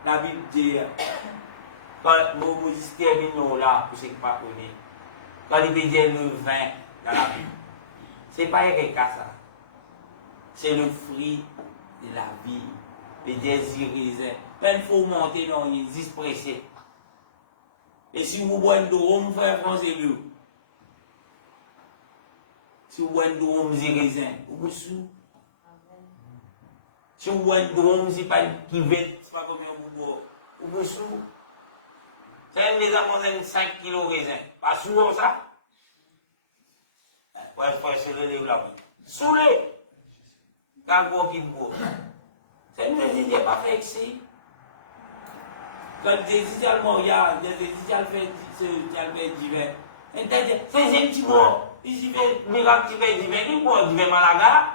La Bible dit, quand Moïse termine là, pour ceux qui ne pas connaissent, quand il dit le vin dans la Bible, ce n'est pas un cas ça. C'est le fruit de la vie, le désir raisin. Quand il faut monter dans les 10 pressés. Et si vous boivez de rhum, frère français, si vous boivez de rhum, c'est raisin, vous sous. Si vous boivez de rhum, c'est pas qui vête. Pas combien vous boire. Vous sous. C'est des amants 5 kilos de raisin. Pas sous comme ça. Ouais, c'est le livre là. Sous les. Quand vous qui boire. C'est une idée pas fait ici. Quand des idées allemands, il y a des idées allemands divers. C'est un petit mot. Ici, miracle divers, il boit divers Malaga.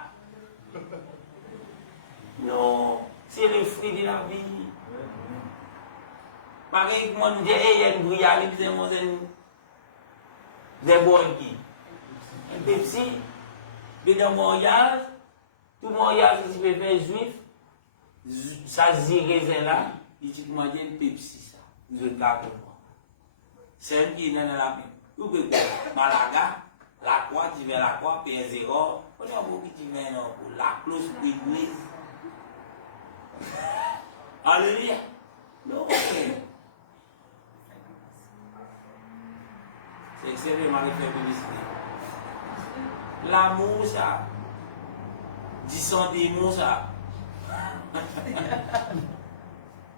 Non. C'est le fruit de la vie. Pareil, moi, je dis, il y a une brillade, il y a des bonnes qui. Un Pepsi, mais dans mon mariage, tout mon mariage, si je peux faire juif, ça ziré là, il dit, moi, il y a un Pepsi, ça. Je garde moi. C'est un qui est dans la Bible. Vous pouvez dire, Malaga, la croix, tu viens la croix, puis un zéro. On a beaucoup qui viennent pour la cloche pour l'église. Alléluia. Non, c'est extrêmement fait publicité. L'amour, ça. 10 démons, ça.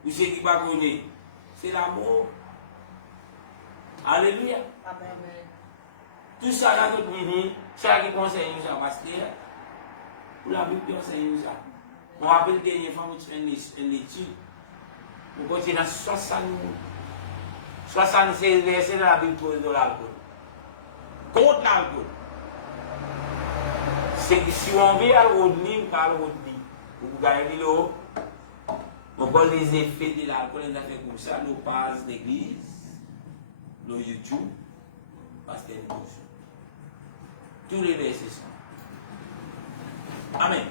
Vous savez qui va connaître? C'est l'amour. Alléluia. Amen. Tout ça là que vous dites, ça qui conseille nous ça, parce que pour la Bible conseille nous ça. On rappelle que les femmes ont une étude. On continue dans 76 versets dans la Bible pour l'alcool. Contre l'alcool. C'est que si on veut aller au lit, on parle au lit. Vous gagnez l'eau. On voit les effets de l'alcool, on a fait comme ça, nous passe l'église, le YouTube, parce que nous tous les versets sont. Amen.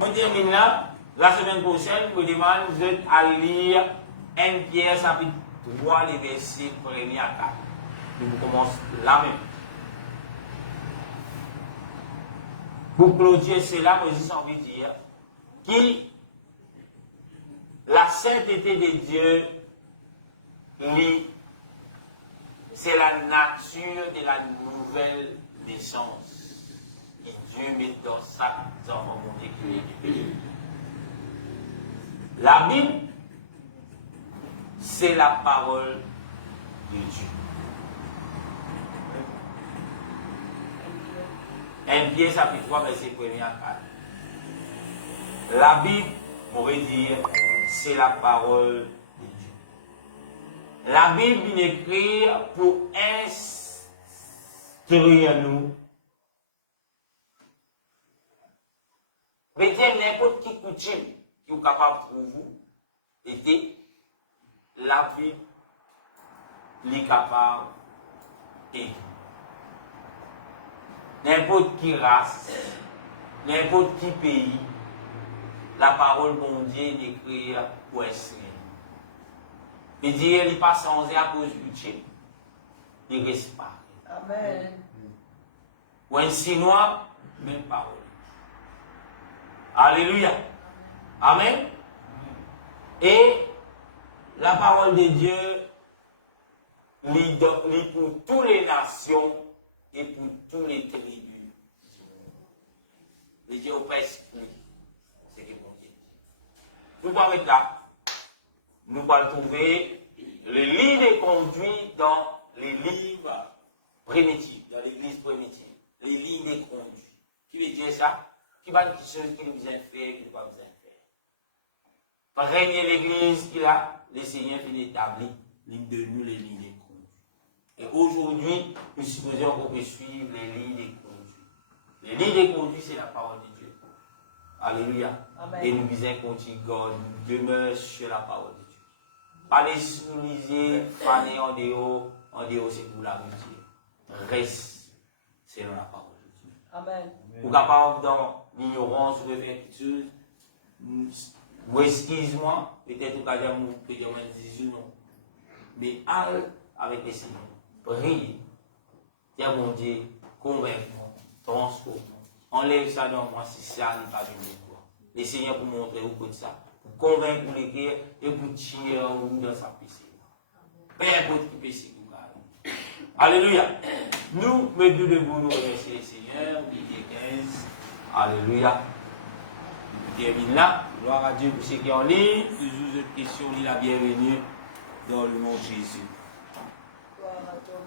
Je termine là. La semaine prochaine, je vous demande de lire 1 Pierre chapitre 3, les versets 1er à 4. Nous commençons là même. Pour clôturer cela, moi j'ai envie de dire que la sainteté de Dieu, c'est la nature de la nouvelle naissance que Dieu met dans chaque enfant qui est. La Bible, c'est la parole de Dieu. 1 Pierre chapitre 3, verset 1er à 4. La Bible, on veut dire, c'est la parole de Dieu. La Bible est écrite pour instruire nous. Mettez n'importe qui coutume qui est capable pour vous, était la Bible est capable d'écrire. N'importe qui race, n'importe qui pays, la parole de Dieu est écrite pour instruire. Et dire, il passe sans à cause du Dieu. Il reste pas. Amen. Ou un Sinois, même parole. Alléluia. Amen. Et la parole de Dieu, lit pour toutes les nations et pour tous les tribus. Le Dieu au esprit, c'est que mon Dieu. Nous allons mettre là. Nous allons trouver les livres de conduite dans les livres primitifs, dans l'église primitive. Les livres de conduite. Qui veut dire ça? Qui va dire quelque chose qui nous a fait, qui ne va pas faire. Régner l'église qu'il a, le Seigneur finit établi, l'une de nous les lignes de conduite. Et aujourd'hui, nous supposons qu'on peut suivre les lignes de conduite. Les lignes de conduite, c'est la parole de Dieu. Alléluia. Amen. Et nous disons qu'on demeure sur la parole de Dieu. Pas les souliser, faner en dehors c'est pour la routier. Reste selon la parole de Dieu. Amen. Pour capable dans l'ignorance, vous pouvez faire quelque chose. Ou excuse-moi, peut-être au cas de mon non. Mais avec les Seigneurs, prie, tiens mon Dieu, convainc-moi, transforme-moi, enlève ça dans moi si ça n'est pas venu de toi. Les Seigneurs pour montrer au côté ça, pour convaincre pour l'écrire et pour tirer dans sa piscine. Peu importe qui péché vous gagne. Alléluia. Nous, mettons debout, nous remercions les Seigneurs, Mickey 15. Alléluia. Nous terminons là. Gloire à Dieu pour ceux qui sont en ligne. Toujours une question, la bienvenue dans le nom de Jésus. Gloire à toi,